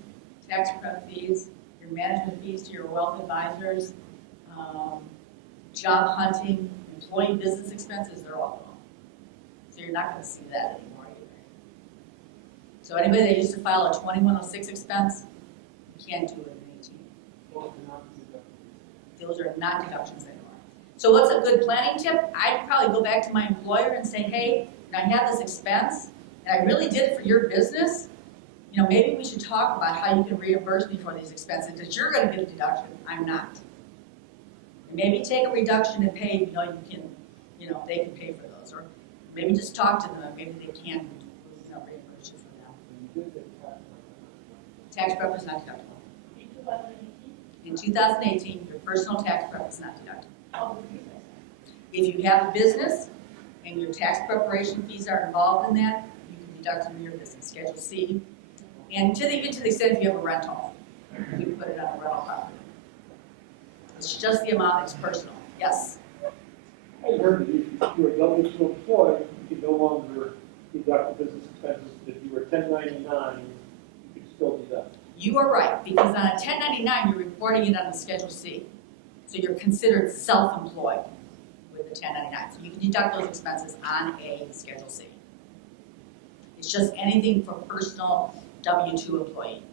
tax prep fees, your management fees to your wealth advisors, job hunting, employee business expenses, they're all gone. So you're not going to see that anymore either. So anybody that used to file a 2106 expense, you can't do it in 18. Those are not deductions anymore. So what's a good planning tip? I'd probably go back to my employer and say, hey, I have this expense, and I really did it for your business. You know, maybe we should talk about how you can reimburse me for these expenses, because you're going to get a deduction, I'm not. And maybe take a reduction in pay, you know, you can, you know, they can pay for those, or maybe just talk to them, and maybe they can, you know, reimburse you for them. Tax prep is not deductible. In 2018, your personal tax prep is not deductible. If you have a business and your tax preparation fees are involved in that, you can deduct them in your business, Schedule C. And even to the extent if you have a rental, you can put it on a rental property. It's just the amount that's personal. Yes? I heard if you were W-2 employed, you could no longer deduct the business expenses. If you were 1099, you could still deduct. You are right, because on a 1099, you're reporting it on the Schedule C. So you're considered self-employed with the 1099. So you can deduct those expenses on a Schedule C. It's just anything for personal W-2 employee.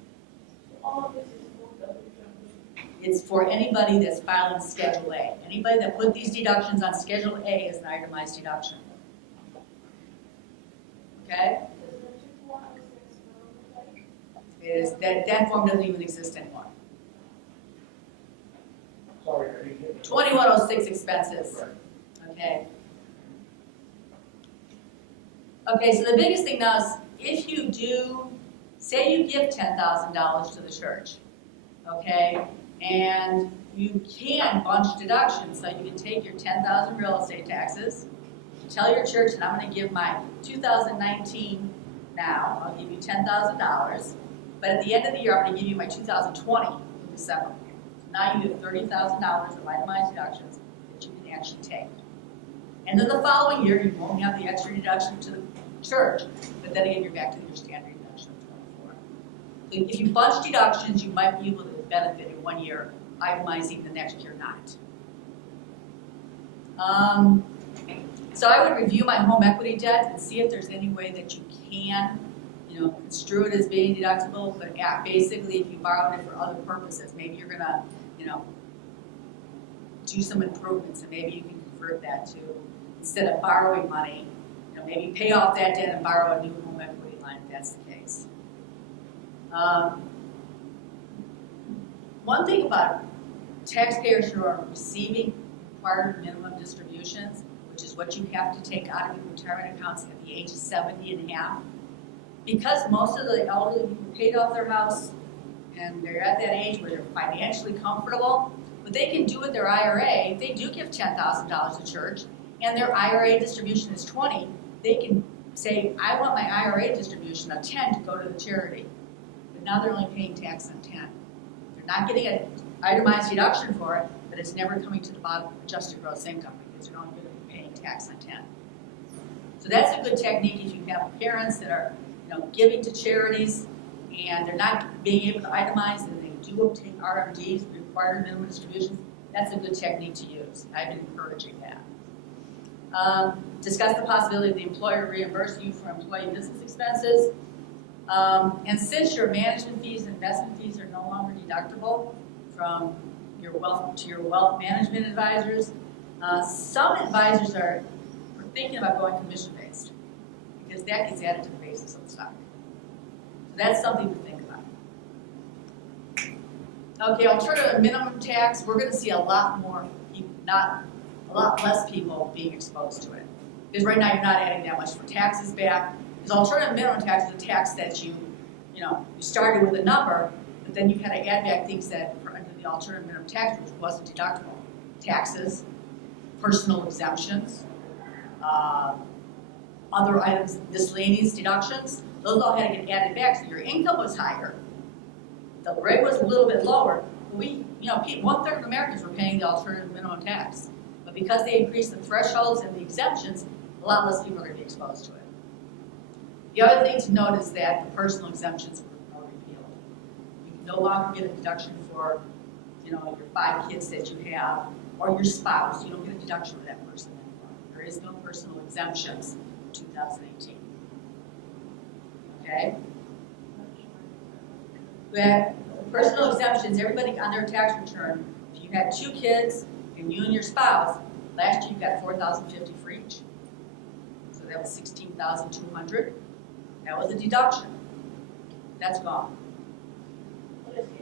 All of this is for W-2. It's for anybody that's filing Schedule A. Anybody that put these deductions on Schedule A is an itemized deduction. Okay? That form doesn't even exist anymore. Sorry, I didn't get 2106 expenses. Okay. Okay, so the biggest thing now is if you do, say you give $10,000 to the church, okay, and you can bunch deductions, so you can take your 10,000 real estate taxes, tell your church, and I'm going to give my 2019 now, I'll give you $10,000, But at the end of the year, I'm gonna give you my 2020 in December. So now you have $30,000 of itemized deductions that you can actually take. And then the following year, you won't have the extra deduction to the church, but then again, you're back to your standard deduction of 24. So if you bunch deductions, you might be able to benefit in 1 year, itemizing the next year not. So I would review my home equity debt and see if there's any way that you can, construe it as being deductible, but basically if you borrowed it for other purposes, maybe you're gonna, do some improvements and maybe you can convert that to, instead of borrowing money, maybe pay off that debt and borrow a new home equity line if that's the case. One thing about taxpayers who are receiving required minimum distributions, which is what you have to take out of your retirement accounts at the age of 70 and a half, because most of the elderly people paid off their house and they're at that age where they're financially comfortable, what they can do with their IRA, if they do give $10,000 to church and their IRA distribution is 20, they can say, I want my IRA distribution of 10 to go to the charity. But now they're only paying tax on 10. They're not getting an itemized deduction for it, but it's never coming to the bottom of adjusted gross income because they're only going to be paying tax on 10. So that's a good technique if you have parents that are giving to charities and they're not being able to itemize and they do obtain RMDs, required minimum distributions. That's a good technique to use. I've been encouraging that. Discuss the possibility of the employer reimbursing you for employee business expenses. And since your management fees and investment fees are no longer deductible from your wealth management advisors, some advisors are thinking about going commission-based because that gets added to the basis of the stock. So that's something to think about. Okay, alternative minimum tax, we're going to see a lot more people, a lot less people being exposed to it. Because right now you're not adding that much for taxes back. Because alternative minimum tax is a tax that you started with a number, but then you kind of add back things that are under the alternative minimum tax, which wasn't deductible. Taxes, personal exemptions, other items, miscellaneous deductions, those all had to get added back. So your income was higher. The rate was a little bit lower. We, 1/3 of Americans were paying the alternative minimum tax. But because they increased the thresholds and the exemptions, a lot less people are going to be exposed to it. The other thing to note is that the personal exemptions were repealed. You can no longer get a deduction for, your 5 kids that you have, or your spouse. You don't get a deduction for that person anymore. There is no personal exemptions in 2018. Okay? We have personal exemptions, everybody on their tax return, if you had 2 kids and you and your spouse, last year you got $4,050 for each. So that was $16,200. That was a deduction. That's gone.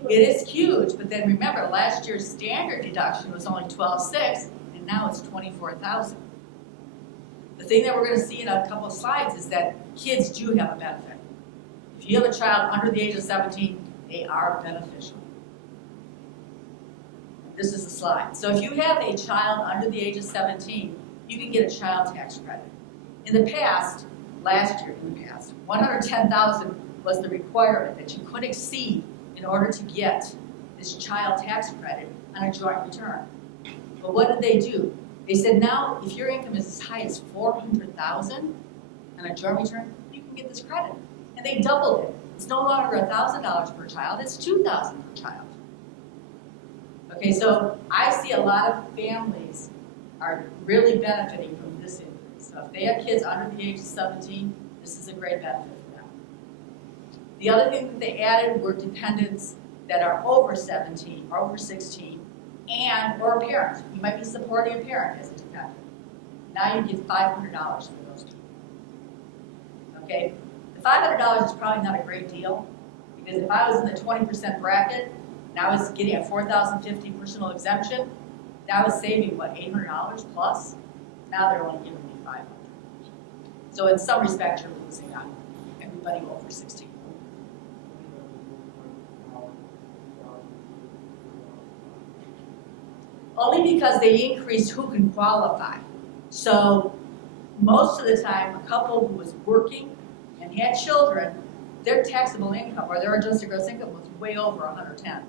It is huge, but then remember, last year's standard deduction was only $12,600, and now it's $24,000. The thing that we're going to see in a couple of slides is that kids do have a benefit. If you have a child under the age of 17, they are beneficial. This is the slide. So if you have a child under the age of 17, you can get a child tax credit. In the past, last year in the past, $110,000 was the requirement that you could exceed in order to get this child tax credit on a joint return. But what did they do? They said now if your income is as high as $400,000 on a joint return, you can get this credit. And they doubled it. It's no longer $1,000 per child, it's $2,000 per child. Okay, so I see a lot of families are really benefiting from this increase. So if they have kids under the age of 17, this is a great benefit for them. The other thing that they added were dependents that are over 17, or over 16, or a parent. You might be supporting a parent as a dependent. Now you get $500 for those people. Okay? The $500 is probably not a great deal, because if I was in the 20% bracket, and I was getting a $4,050 personal exemption, that was saving, what, $800 plus? Now they're only giving me $500. So in some respects, you're losing on everybody over 16. Only because they increased who can qualify. So most of the time, a couple who was working and had children their taxable income or their adjusted gross income was way over 110.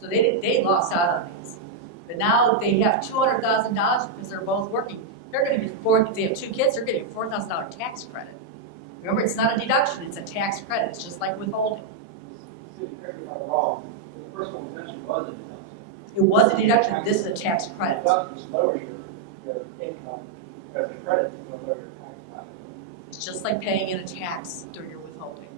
So they lost out on these. But now they have $200,000 because they're both working. They're going to get if they have 2 kids, they're getting a $4,000 tax credit. Remember, it's not a deduction, it's a tax credit. It's just like withholding. Correct me if I'm wrong, the first one was mentioned was a deduction. It was a deduction, this is a tax credit. Deductions lower your income, because the credit is going to lower your tax value. It's just like paying in a tax during your withholding.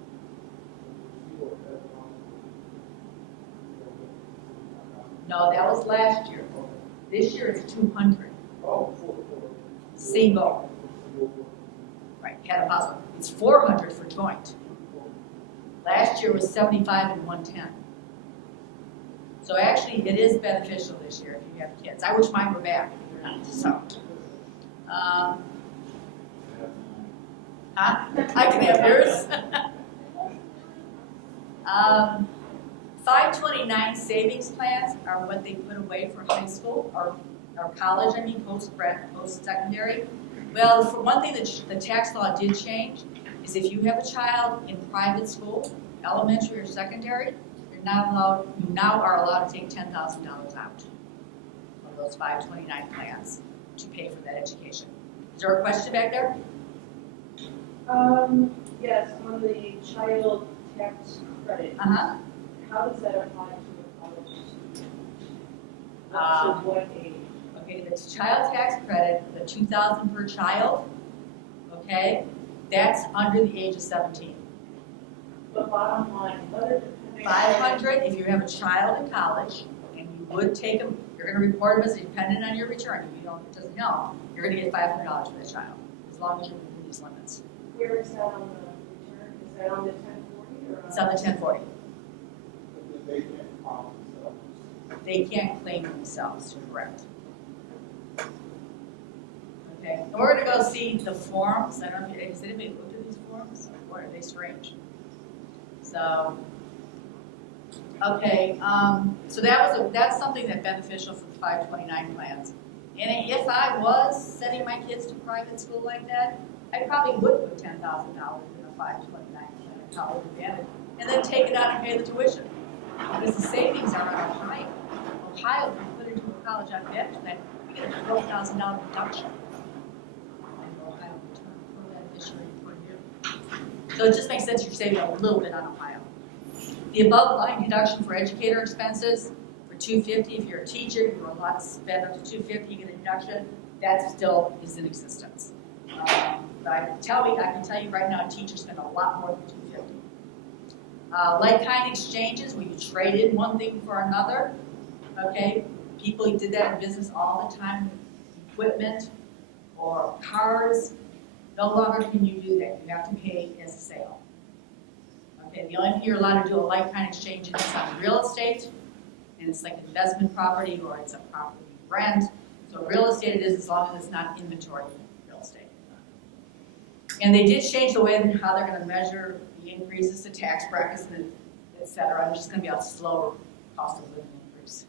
No, that was last year. This year it's 200. Oh, Single. Right, had a husband. It's 400 for joint. Last year was 75 and 110. So actually, it is beneficial this year if you have kids. I wish mine were back. They're not. So, huh? I can have yours. 529 savings plans are what they put away for high school or college. I mean, post-secondary. Well, for one thing, the tax law did change is if you have a child in private school, elementary or secondary, you now are allowed to take $10,000 out of those 529 plans to pay for that education. Is there a question back there? Yes, on the child tax credit, Uh-huh. how does that apply to a college student? Up Um, to what age? Okay, the child tax credit, the $2,000 per child, okay, that's under the age of 17. But bottom line, whether depending. 500 if you have a child in college, and you would take them, you're going to report them as dependent on your return. If you don't, it doesn't know, you're going to get $500 for that child, as long as you're within these limits. Where is that on the return? Is that on the 1040 or? It's on the 1040. They can't follow themselves. They can't claim themselves, you're correct. Okay, and we're going to go see the forms. I don't know if has anybody looked at these forms? Boy, are they strange. So, okay, so that's something that's beneficial for the 529 plans. And if I was sending my kids to private school like that, I probably would put $10,000 in a 529 plan at college advantage, and then take it out and pay the tuition. Because the savings are on Ohio. Ohio, if you put into a college advantage plan, you get a $12,000 deduction. Ohio return for that beneficiary point of view. So it just makes sense you're saving a little bit on Ohio. The above line deduction for educator expenses for $250. If you're a teacher, you're allowed to spend up to $250, you get a deduction. That still is in existence. But I can tell you right now, teachers spend a lot more than $250. Like-kind exchanges, where you trade in one thing for another. Okay, people did that in business all the time with equipment or cars. No longer can you do that. You have to pay as a sale. Okay, the only thing you're allowed to do a like-kind exchange is on real estate, and it's like investment property or it's a property rent. So real estate it is as long as it's not inventory real estate. And they did change the way how they're going to measure the increases to tax brackets, and et cetera. It's just going to be a slower cost of living increase.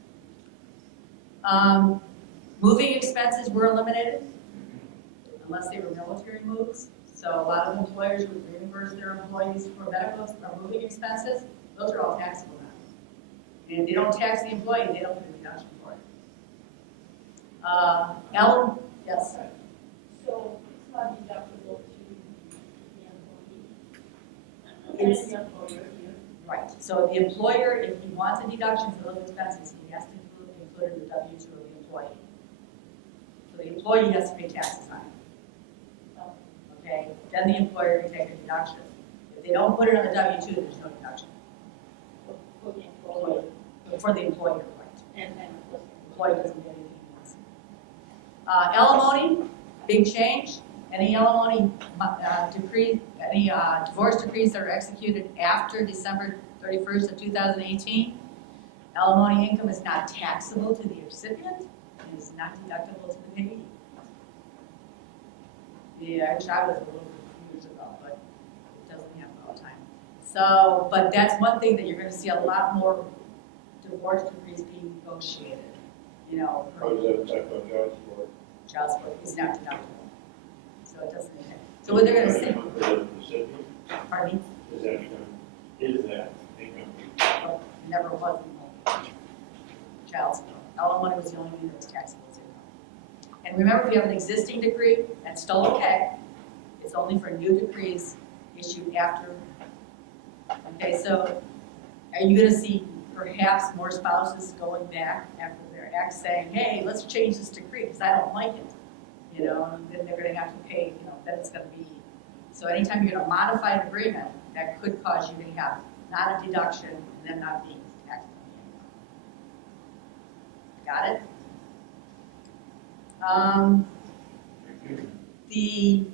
Moving expenses were eliminated, unless they were military moves. So a lot of employers would reimburse their employees for medical or moving expenses. Those are all taxable now. And if they don't tax the employee, they don't get a deduction for it. Ellen? Yes? So it's not deductible to the employee? It's- And the employer here? Right. So the employer, if he wants a deduction for those expenses, he has to include in the W-2 of the employee. So the employee has to pay taxes on it. Okay? Then the employer can take a deduction. If they don't put it on the W-2, there's no deduction. For the employer. For the employer, right? And of course, The employee doesn't get anything else. Alimony, big change. Any alimony decree, any divorce decrees that are executed after December 31st of 2018, alimony income is not taxable to the recipient and is not deductible to the payee. Yeah, I was a little confused about, but it doesn't happen all the time. So, but that's one thing that you're going to see a lot more divorce decrees being negotiated. You know, How does that affect on child support? child support is not deductible. So it doesn't, so what they're going to say, For the recipient, pardon me? Is that income? But never was child support. Alimony was the only thing that was taxable as income. And remember, if you have an existing decree, that's still okay. It's only for new decrees issued after. Okay, so are you going to see perhaps more spouses going back after their ex saying, hey, let's change this decree because I don't like it? You know, and then they're going to have to pay, you know, then it's going to be. So anytime you're going to modify an agreement, that could cause you to have not a deduction and then not being taxed on the income. Got it? The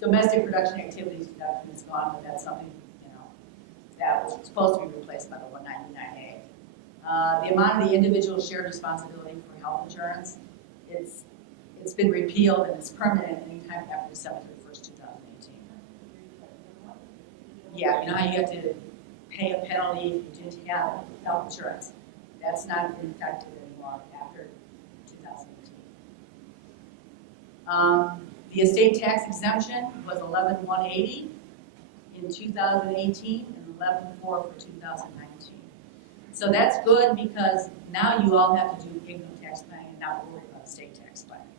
domestic production activities deduction is gone, but that's something, you know, that was supposed to be replaced by the 199A. The amount of the individual shared responsibility for health insurance, it's been repealed and it's permanent anytime after December 31st, 2018. Yeah, you know how you have to pay a penalty if you didn't have health insurance. That's not effective anymore after 2018. The estate tax exemption was 11,180 in 2018 and 11,400 for 2019. So that's good because now you all have to do income tax planning and not worry about estate tax planning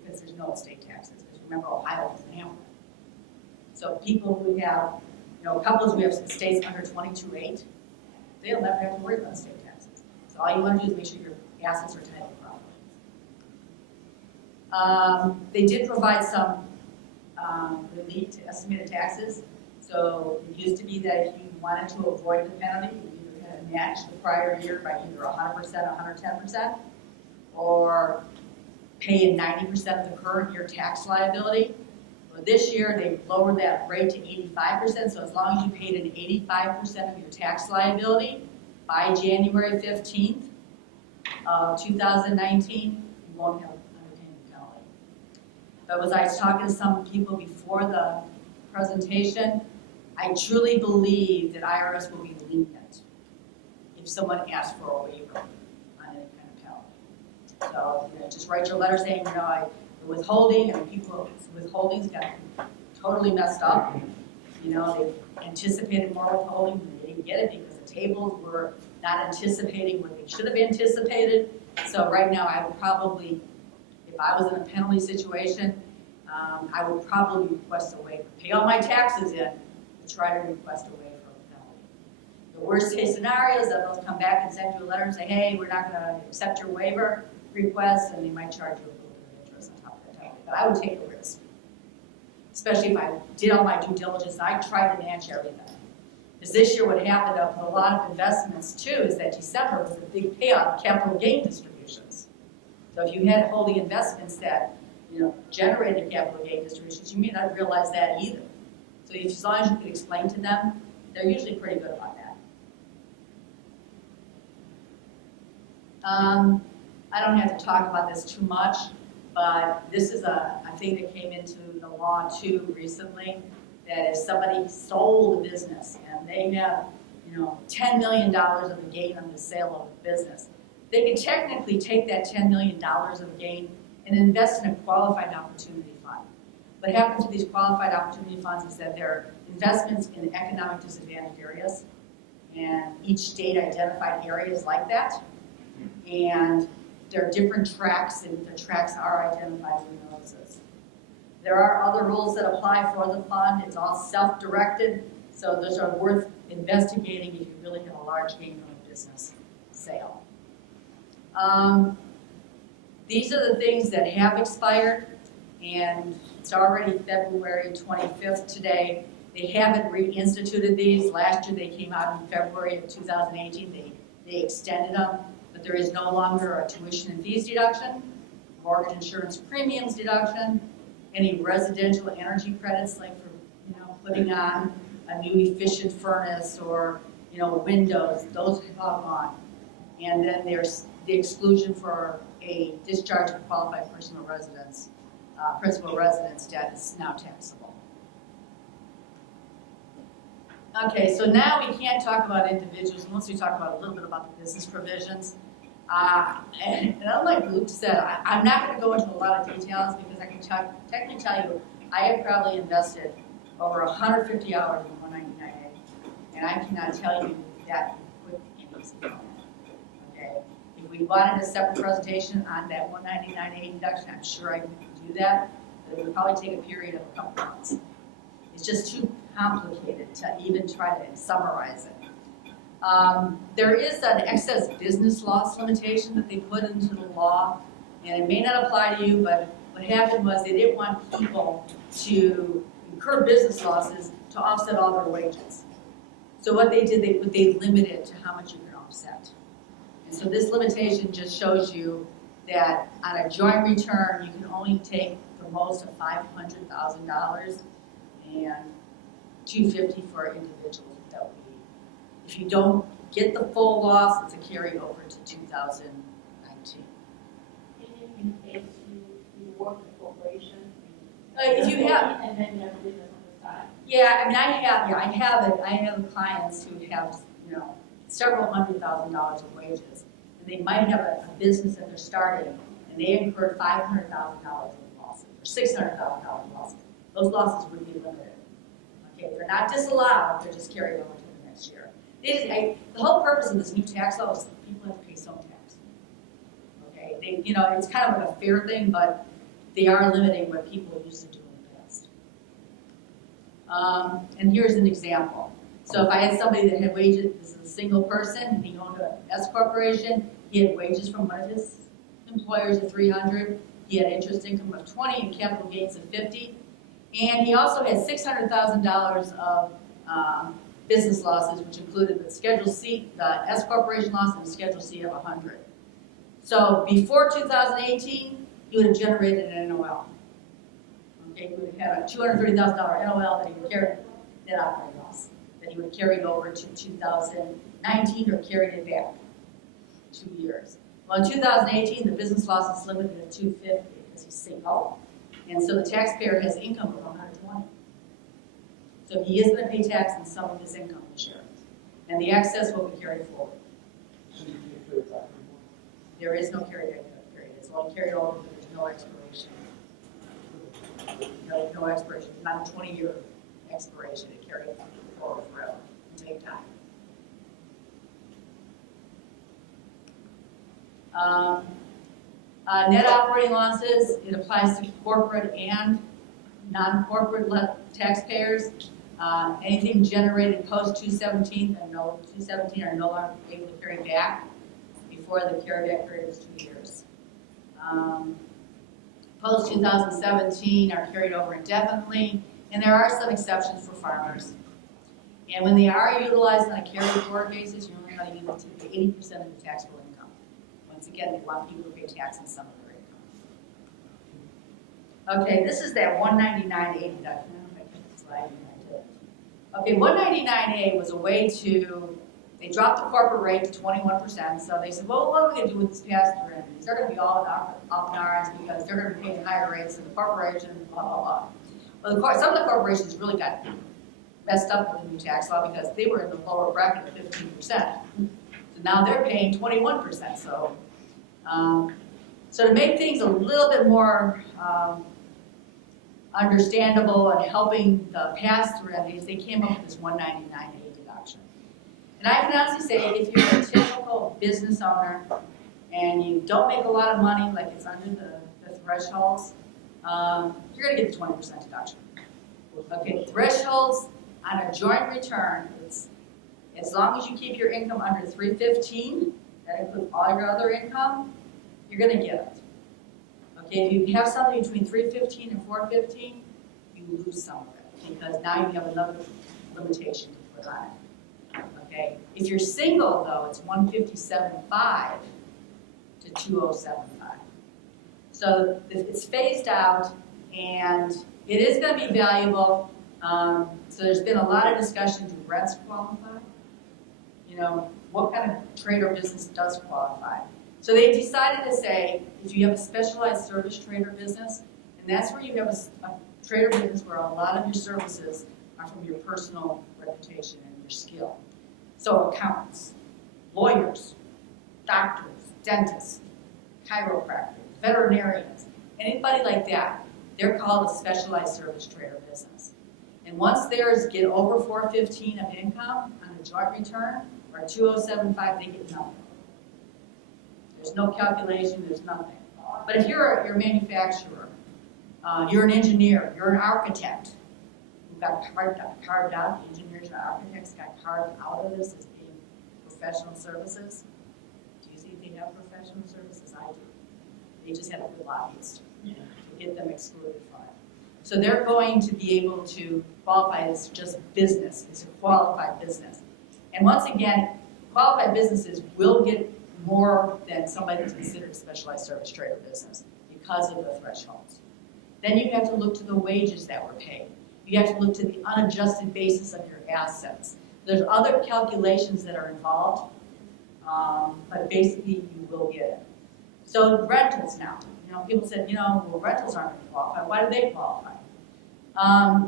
because there's no estate taxes. Because remember, Ohio doesn't have one. So people who have, you know, couples who have estates under 22.8, they'll never have to worry about estate taxes. So all you want to do is make sure your assets are titled properly. They did provide some relief to estimated taxes. So it used to be that if you wanted to avoid the penalty, you either had to match the prior year by either 100% or 110%, or pay in 90% of the current year tax liability. Well, this year they lowered that rate to 85%, so as long as you paid in 85% of your tax liability by January 15th of 2019, you won't have underpayment penalty. But as I was talking to some people before the presentation, I truly believe that IRS will be lenient if someone asks for a waiver on any kind of penalty. So, you know, just write your letter saying, you know, the withholding, and people withholdings got totally messed up. You know, they anticipated more withholding and they didn't get it because the tables were not anticipating what they should have anticipated. So right now I would probably, if I was in a penalty situation, I would probably request a waiver. Pay all my taxes in, but try to request a waiver of the penalty. The worst case scenario is that they'll come back and send you a letter and say, hey, we're not going to accept your waiver request, and they might charge you a little bit of interest on top of that penalty. But I would take the risk, especially if I did all my due diligence and I tried to match everything. Because this year what happened with a lot of investments too is that December was a big payout of capital gain distributions. So if you had holding investments that, you know, generated capital gain distributions, you may not realize that either. So if, as long as you can explain to them, they're usually pretty good about that. I don't have to talk about this too much, but this is a thing that came into the law too recently, that if somebody sold a business and they have, you know, $10 million of a gain on the sale of the business, they can technically take that $10 million of gain and invest in a qualified opportunity fund. What happens with these qualified opportunity funds is that they're investments in economic disadvantaged areas, and each state identified areas like that. And there are different tracks, and the tracks are identified in notices. There are other rules that apply for the fund. It's all self-directed, so those are worth investigating if you really have a large gain from a business sale. These are the things that have expired, and it's already February 25th today. They haven't reinstituted these. Last year they came out in February of 2018. They extended them, but there is no longer a tuition and fees deduction, mortgage insurance premiums deduction, any residential energy credits like for, you know, putting on a new efficient furnace or, you know, windows, those have all gone. And then there's the exclusion for a discharge of qualified personal residence, principal residence debt is now taxable. Okay, so now we can't talk about individuals unless we talk about a little bit about the business provisions. And unlike Luke said, I'm not going to go into a lot of details because I can technically tell you I have probably invested over 150 hours in 199A And I cannot tell you that quick and easy. Okay? If we wanted a separate presentation on that 199A deduction, I'm sure I could do that, but it would probably take a period of a couple months. It's just too complicated to even try to summarize it. There is an excess business loss limitation that they put into the law, and it may not apply to you, but what happened was they didn't want people to incur business losses to offset all their wages. So what they did, they limited to how much you can offset. And so this limitation just shows you that on a joint return, you can only take the most of $500,000 and $250,000 for individuals without leave. If you don't get the full loss, it's a carryover to 2019. Even in case you work in a corporation. If you have, And then you have a business on the side. yeah, I mean, I have clients who have, several $100,000 of wages, and they might have a business that they're starting, and they incurred $500,000 of losses, or $600,000 losses. Those losses would be limited. Okay, they're not disallowed, they're just carried over to the next year. The whole purpose of this new tax law is that people have to pay some tax. Okay, it's kind of like a fair thing, but they are limiting what people used to do in the past. And here's an example. So if I had somebody that had wages, this is a single person, and he owned an S corporation, he had wages from one of his employers of $300, he had interest income of $20 and capital gains of $50, and he also had $600,000 of business losses, which included the Schedule C, the S corporation loss, and the Schedule C of $100. So before 2018, he would have generated an NOL. Okay, he would have had a $230,000 NOL that he would carry, net operating loss, that he would carry over to 2019 or carried it back 2 years. Well, in 2018, the business loss is limited at $250 because he's single, and so the taxpayer has income of $120. So he is going to pay tax on some of his income this year, and the excess will be carried forward. There is no carryback period. It's all carried over, but there's no expiration. No expiration. It's not a 20-year expiration. It carries forward forever. It'll take time. Net operating losses, it applies to corporate and non-corporate taxpayers. Anything generated post-217 and no 217 are no longer able to carry back. Before the carryback period was 2 years. Post-2017 are carried over indefinitely, and there are some exceptions for farmers. And when they are utilized on a carry-forward basis, you're only going to use it to 80% of the taxable income. Once again, they want people to pay tax on some of their income. Okay, this is that 199A deduction. I don't know if I kept the slide in. I did. Okay, 199A was a way to, they dropped the corporate rate to 21%, so they said, well, what are we going to do with this pass-through entities? They're going to be all up in arms because they're going to be paying higher rates than the corporation, blah, blah, blah. Well, some of the corporations really got messed up with the new tax law because they were in the lower bracket of 15%. So now they're paying 21%. So to make things a little bit more understandable and helping the pass-through entities, they came up with this 199A deduction. And I can honestly say, if you're a typical business owner and you don't make a lot of money, like it's under the thresholds, you're going to get the 20% deduction. Okay, thresholds on a joint return, it's as long as you keep your income under 315, that includes all your other income, you're going to get it. Okay, if you have something between 315 and 415, you lose some of it because now you have another limitation to put on it. Okay, if you're single though, it's 157.5 to 2075. So it's phased out, and it is going to be valuable. So there's been a lot of discussion: do rents qualify? You know, what kind of trade or business does qualify? So they decided to say, if you have a specialized service trader business, and that's where you have a trader business where a lot of your services are from your personal reputation and your skill. So accountants, lawyers, doctors, dentists, chiropractors, veterinarians, anybody like that, they're called a specialized service trader business. And once theirs get over 415 of income on a joint return, or 2075, they get nothing. There's no calculation, there's nothing. But if you're a manufacturer, you're an engineer, you're an architect, who got carved out, engineers and architects got carved out of this as being professional services. Do you think they have professional services? I do. They just have a good lobbyist to get them excluded from it. So they're going to be able to qualify as just business. It's a qualified business. And once again, qualified businesses will get more than somebody that's considered a specialized service trade or business because of the thresholds. Then you have to look to the wages that were paid. You have to look to the unadjusted basis of your assets. There's other calculations that are involved, but basically you will get it. So rentals now. People said, well, rentals aren't going to qualify. Why do they qualify?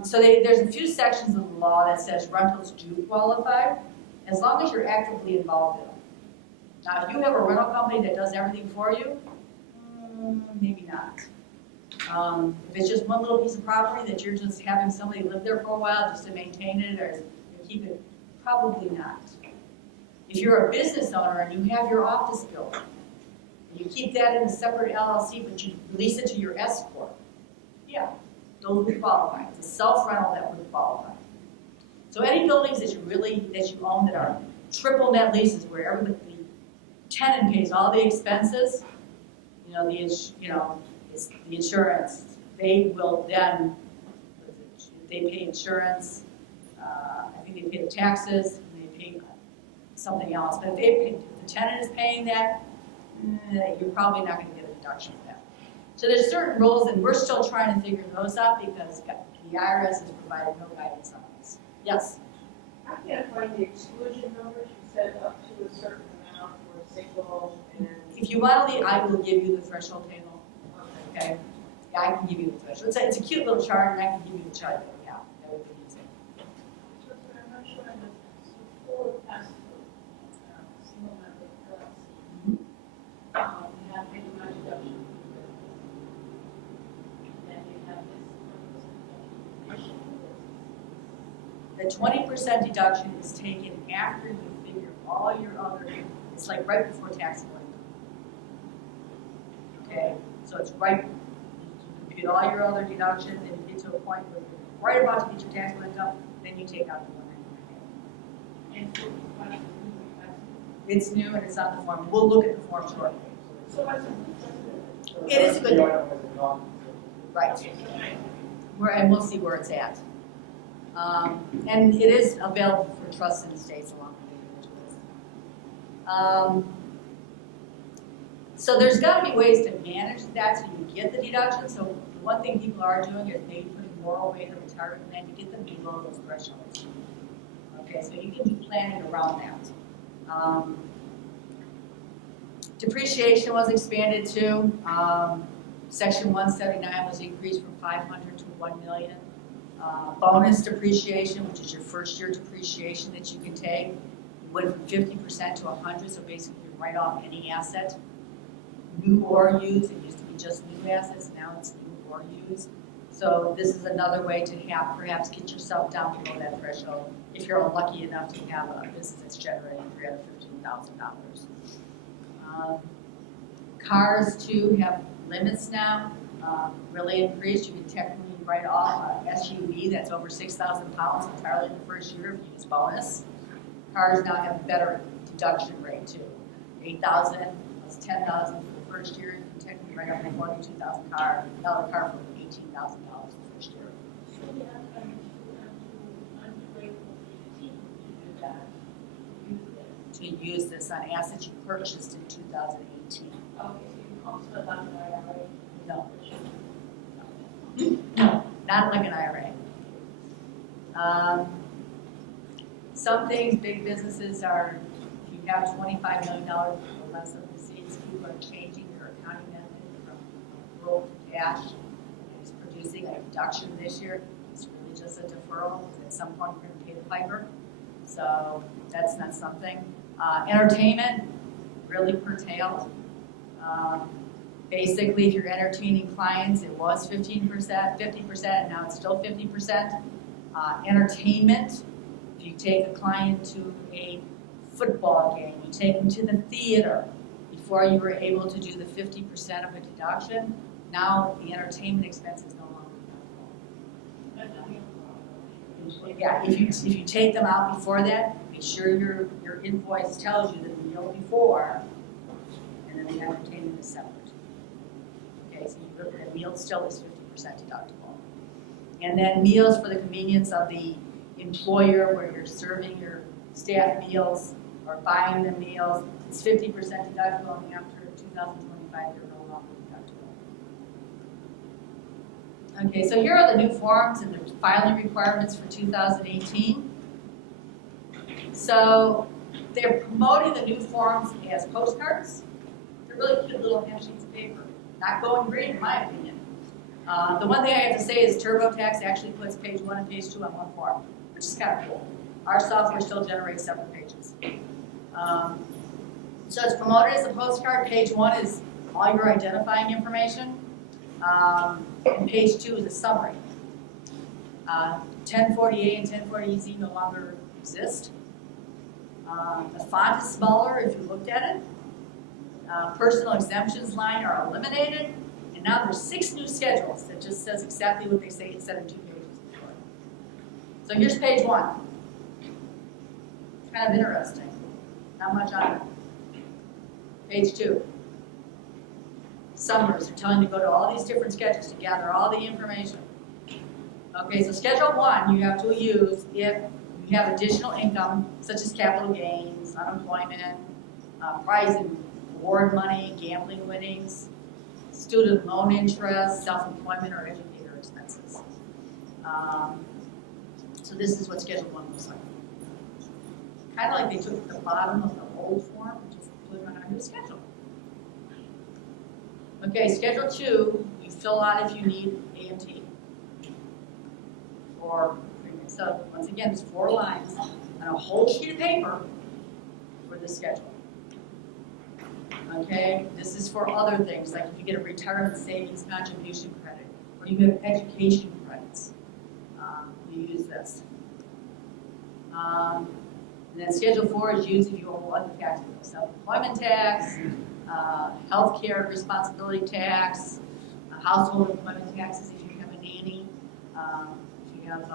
So there's a few sections of the law that says rentals do qualify as long as you're actively involved in them. Now, if you have a rental company that does everything for you, maybe not. If it's just one little piece of property that you're just having somebody live there for a while just to maintain it or keep it, probably not. If you're a business owner and you have your office building, and you keep that in a separate LLC, but you lease it to your S Corp, yeah, those would qualify. It's a self-rental that would qualify. So any buildings that you own that are triple net leases where everybody, the tenant pays all the expenses, it's the insurance. They will then, they pay insurance, I think they pay the taxes, and they pay something else. But if the tenant is paying that, you're probably not going to get a deduction for that. So there's certain rules, and we're still trying to figure those out because the IRS has provided no guidance on this. Yes? I can't find the exclusion numbers. You said up to a certain amount for a single and. If you want to, I will give you the threshold table. Okay? Yeah, I can give you the threshold. It's a cute little chart, and I can give you the chart. Yeah, that would be easy. I'm not sure I'm full as single member LLC. You have minimum deduction. And you have this 20% deduction is taken after you figure all your other, it's like right before taxable income. Okay, so it's right, you compute all your other deductions and you get to a point where you're right about to get your taxable income, then you take out the 199. and It's new and it's on the form. We'll look at the form shortly. so that's It is a good thing. thing. Right. And we'll see where it's at. And it is available for trusts and estates along with individuals. So there's got to be ways to manage that so you get the deduction. So the one thing people are doing is maybe putting more away in the retirement plan to get them below those thresholds. Okay, so you can do planning around that. Depreciation was expanded too. Section 179 was increased from 500 to 1 million. Bonus depreciation, which is your first year depreciation that you can take, went from 50% to 100, so basically you write off any asset, new or used. It used to be just new assets, now it's new or used. So this is another way to have perhaps get yourself down below that threshold if you're unlucky enough to have a business that's generating $315,000. Cars too have limits now, really increased. You can technically write off an SUV that's over 6,000 pounds entirely in the first year if you use bonus. Cars now have a better deduction rate too. 8,000 plus 10,000 for the first year. You can technically write off a $42,000 car for $18,000 the first year. so you have to To use this on assets you purchased in 2018. Okay, so you also have an IRA. No. No, not like an IRA. Some things, big businesses are, if you have $25 million or less of receipts, people are changing their accounting method from accrual to cash. It's producing a deduction this year. It's really just a deferral. At some point, we're going to pay the piper. So that's not something. Entertainment really curtailed. Basically, if you're entertaining clients, it was 15%, 50%, and now it's still 50%. Entertainment, if you take a client to a football game, you take them to the theater. Before you were able to do the 50% of a deduction, now the entertainment expense is no longer deductible. Yeah, if you take them out before that, make sure your invoice tells you that the meal before, and then the entertainment is separate. Okay, so the meal still is 50% deductible. And then meals for the convenience of the employer, where you're serving your staff meals or buying them meals, it's 50% deductible, and after 2025, they're no longer deductible. Okay, so here are the new forms and the filing requirements for 2018. So they're promoting the new forms as postcards. They're really cute little half sheets of paper. Not going green, in my opinion. The one thing I have to say is TurboTax actually puts page 1 and page 2 on one form, which is kind of cool. Our software still generates separate pages. So it's promoted as a postcard. Page 1 is all your identifying information. And page 2 is a summary. 1040A and 1040EZ no longer exist. The font is smaller if you looked at it. Personal exemptions line are eliminated. And now there's 6 new schedules that just says exactly what they say instead of 2 pages before. So here's page 1. It's kind of interesting. Not much on it. Page 2. Summaries. They're telling you to go to all these different schedules to gather all the information. Okay, so Schedule 1 you have to use if you have additional income, such as capital gains, unemployment, prize and award money, gambling winnings, student loan interest, self-employment, or educator expenses. So this is what Schedule 1 looks like. Kind of like they took the bottom of the old form and just put it on a new schedule. Okay, Schedule 2, you fill out if you need AMT. Or premium. So once again, there's 4 lines on a whole sheet of paper for the schedule. Okay, this is for other things, like if you get a retirement savings contribution credit, or you get education credits, you use this. And then Schedule 4 is used if you owe other taxes, self-employment tax, healthcare responsibility tax, household employment taxes if you have a nanny, if you have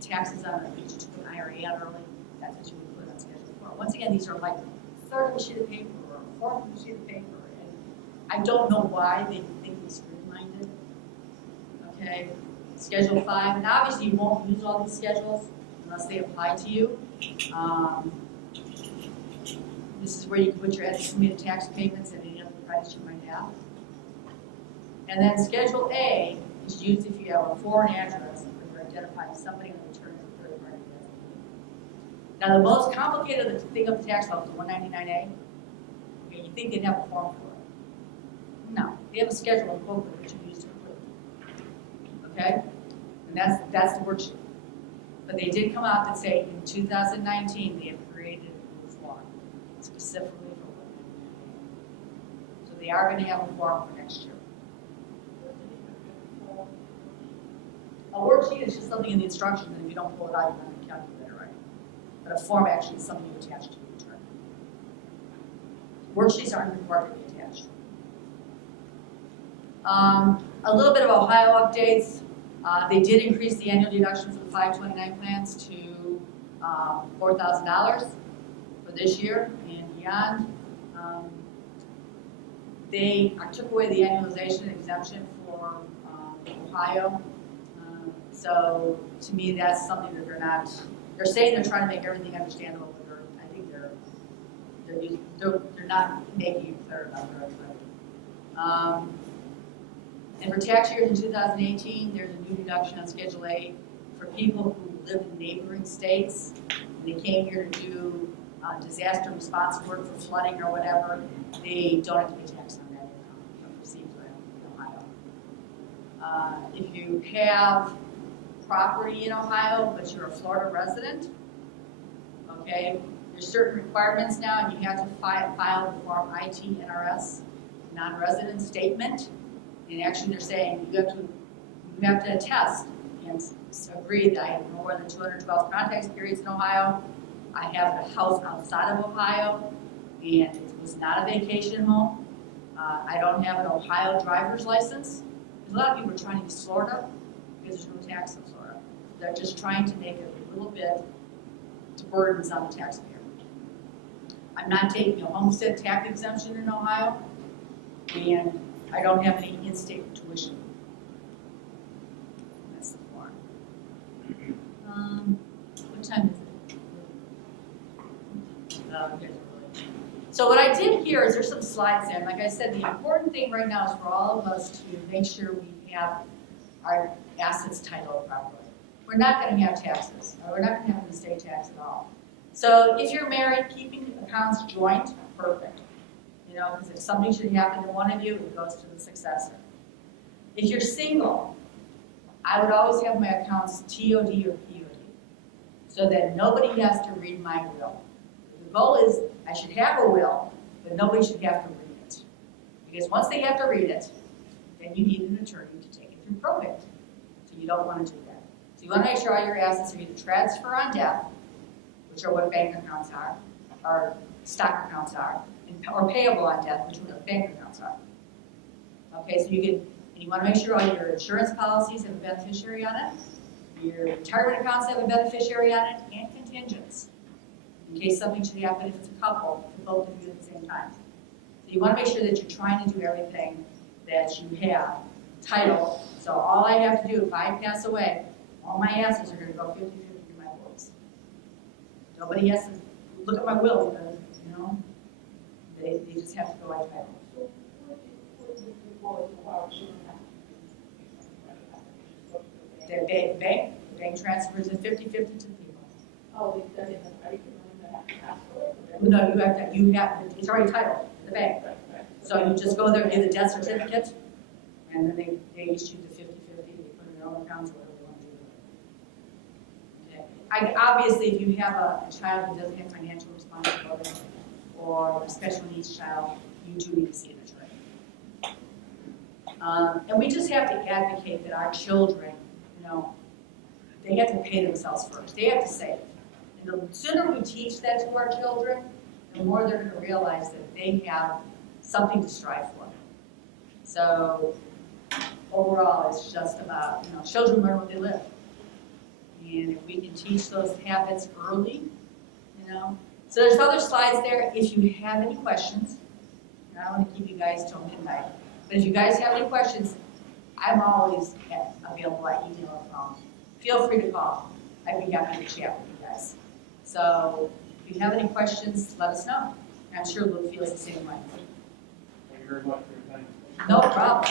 taxes on if you took an IRA out early, that's what you would put on Schedule 4. Once again, these are like a third of a sheet of paper or a fourth of a sheet of paper, and I don't know why they think we streamlined it. Okay, Schedule 5, and obviously you won't use all these schedules unless they apply to you. This is where you can put your estimated tax payments and any other credits you might have. And then Schedule A is used if you have a foreign address or you're identifying somebody on the return as a third party designee. Now the most complicated thing of the tax law is the 199A. Okay, you think they'd have a form for it. No, they have a schedule and booklet that you use to approve. Okay? And that's the worksheet. But they did come out and say in 2019 they have created a new form specifically for women. So they are going to have a form for next year. A worksheet is just something in the instructions, and if you don't pull it out, you don't have a calculator, right? But a form actually is something you attach to the return. Worksheets aren't required to be attached. A little bit of Ohio updates. They did increase the annual deduction for the 529 plans to $4,000 for this year and beyond. They took away the annualization exemption for Ohio. So to me, that's something that they're saying they're trying to make everything understandable, but I think they're not making it clear enough for everybody. And for tax years in 2018, there's a new deduction on Schedule A for people who live in neighboring states. And they came here to do disaster response work for flooding or whatever. They don't have to pay tax on that income received in Ohio. If you have property in Ohio, but you're a Florida resident, okay, there's certain requirements now, and you have to file the Form IT-NRS, non-resident statement. And actually, they're saying you have to attest in and agree that I have more than 212 contacts periods in Ohio. I have a house outside of Ohio, and it was not a vacation home. I don't have an Ohio driver's license. A lot of people are trying to use Florida because there's no tax in Florida. They're just trying to make it a little bit to burdens on the taxpayer. I'm not taking a homestead tax exemption in Ohio, and I don't have any in-state tuition. That's the form. What time is it? Okay. So what I did here is there's some slides there. Like I said, the important thing right now is for all of us to make sure we have our assets titled properly. We're not going to have taxes. We're not going to have an estate tax at all. So if you're married, keeping accounts joint, perfect. You know, because if something should happen to one of you, it goes to the successor. If you're single, I would always have my accounts TOD or POD, so that nobody has to read my will. The goal is I should have a will, but nobody should have to read it. Because once they have to read it, then you need an attorney to take it through probate. So you don't want to do that. So you want to make sure all your assets are either transfer on death, which are what bank accounts are, or stock accounts are, or payable on death, which is what bank accounts are. Okay, so you want to make sure all your insurance policies have a beneficiary on it, your retirement accounts have a beneficiary on it, and contingents, in case something should happen if it's a couple, for both of you at the same time. So you want to make sure that you're trying to do everything that you have title. So all I have to do, if I pass away, all my assets are going to go 50-50 to my boys. Nobody has to look at my will because, you know, they just have to go by title. The bank transfers it 50-50 to the people. Oh, it doesn't have, I didn't have to ask for it. No, you have, it's already titled in the bank. So you just go there and get a death certificate, and then they issue the 50-50, they put it in their own accounts, whatever they want to do. Okay. Obviously, if you have a child who doesn't have financial responsibility, or a special needs child, you do need to see an attorney. And we just have to advocate that our children, you know, they have to pay themselves first. They have to save. And the sooner we teach that to our children, the more they're going to realize that they have something to strive for. So overall, it's just about, you know, children learn what they live. And if we can teach those habits early, you know. So there's other slides there. If you have any questions, and I don't want to keep you guys till midnight, but if you guys have any questions, I'm always available by email or phone. Feel free to call. I'd be happy to chat with you guys. So if you have any questions, let us know. I'm sure Luke feels the same way. Thank you very much for your time. No problem.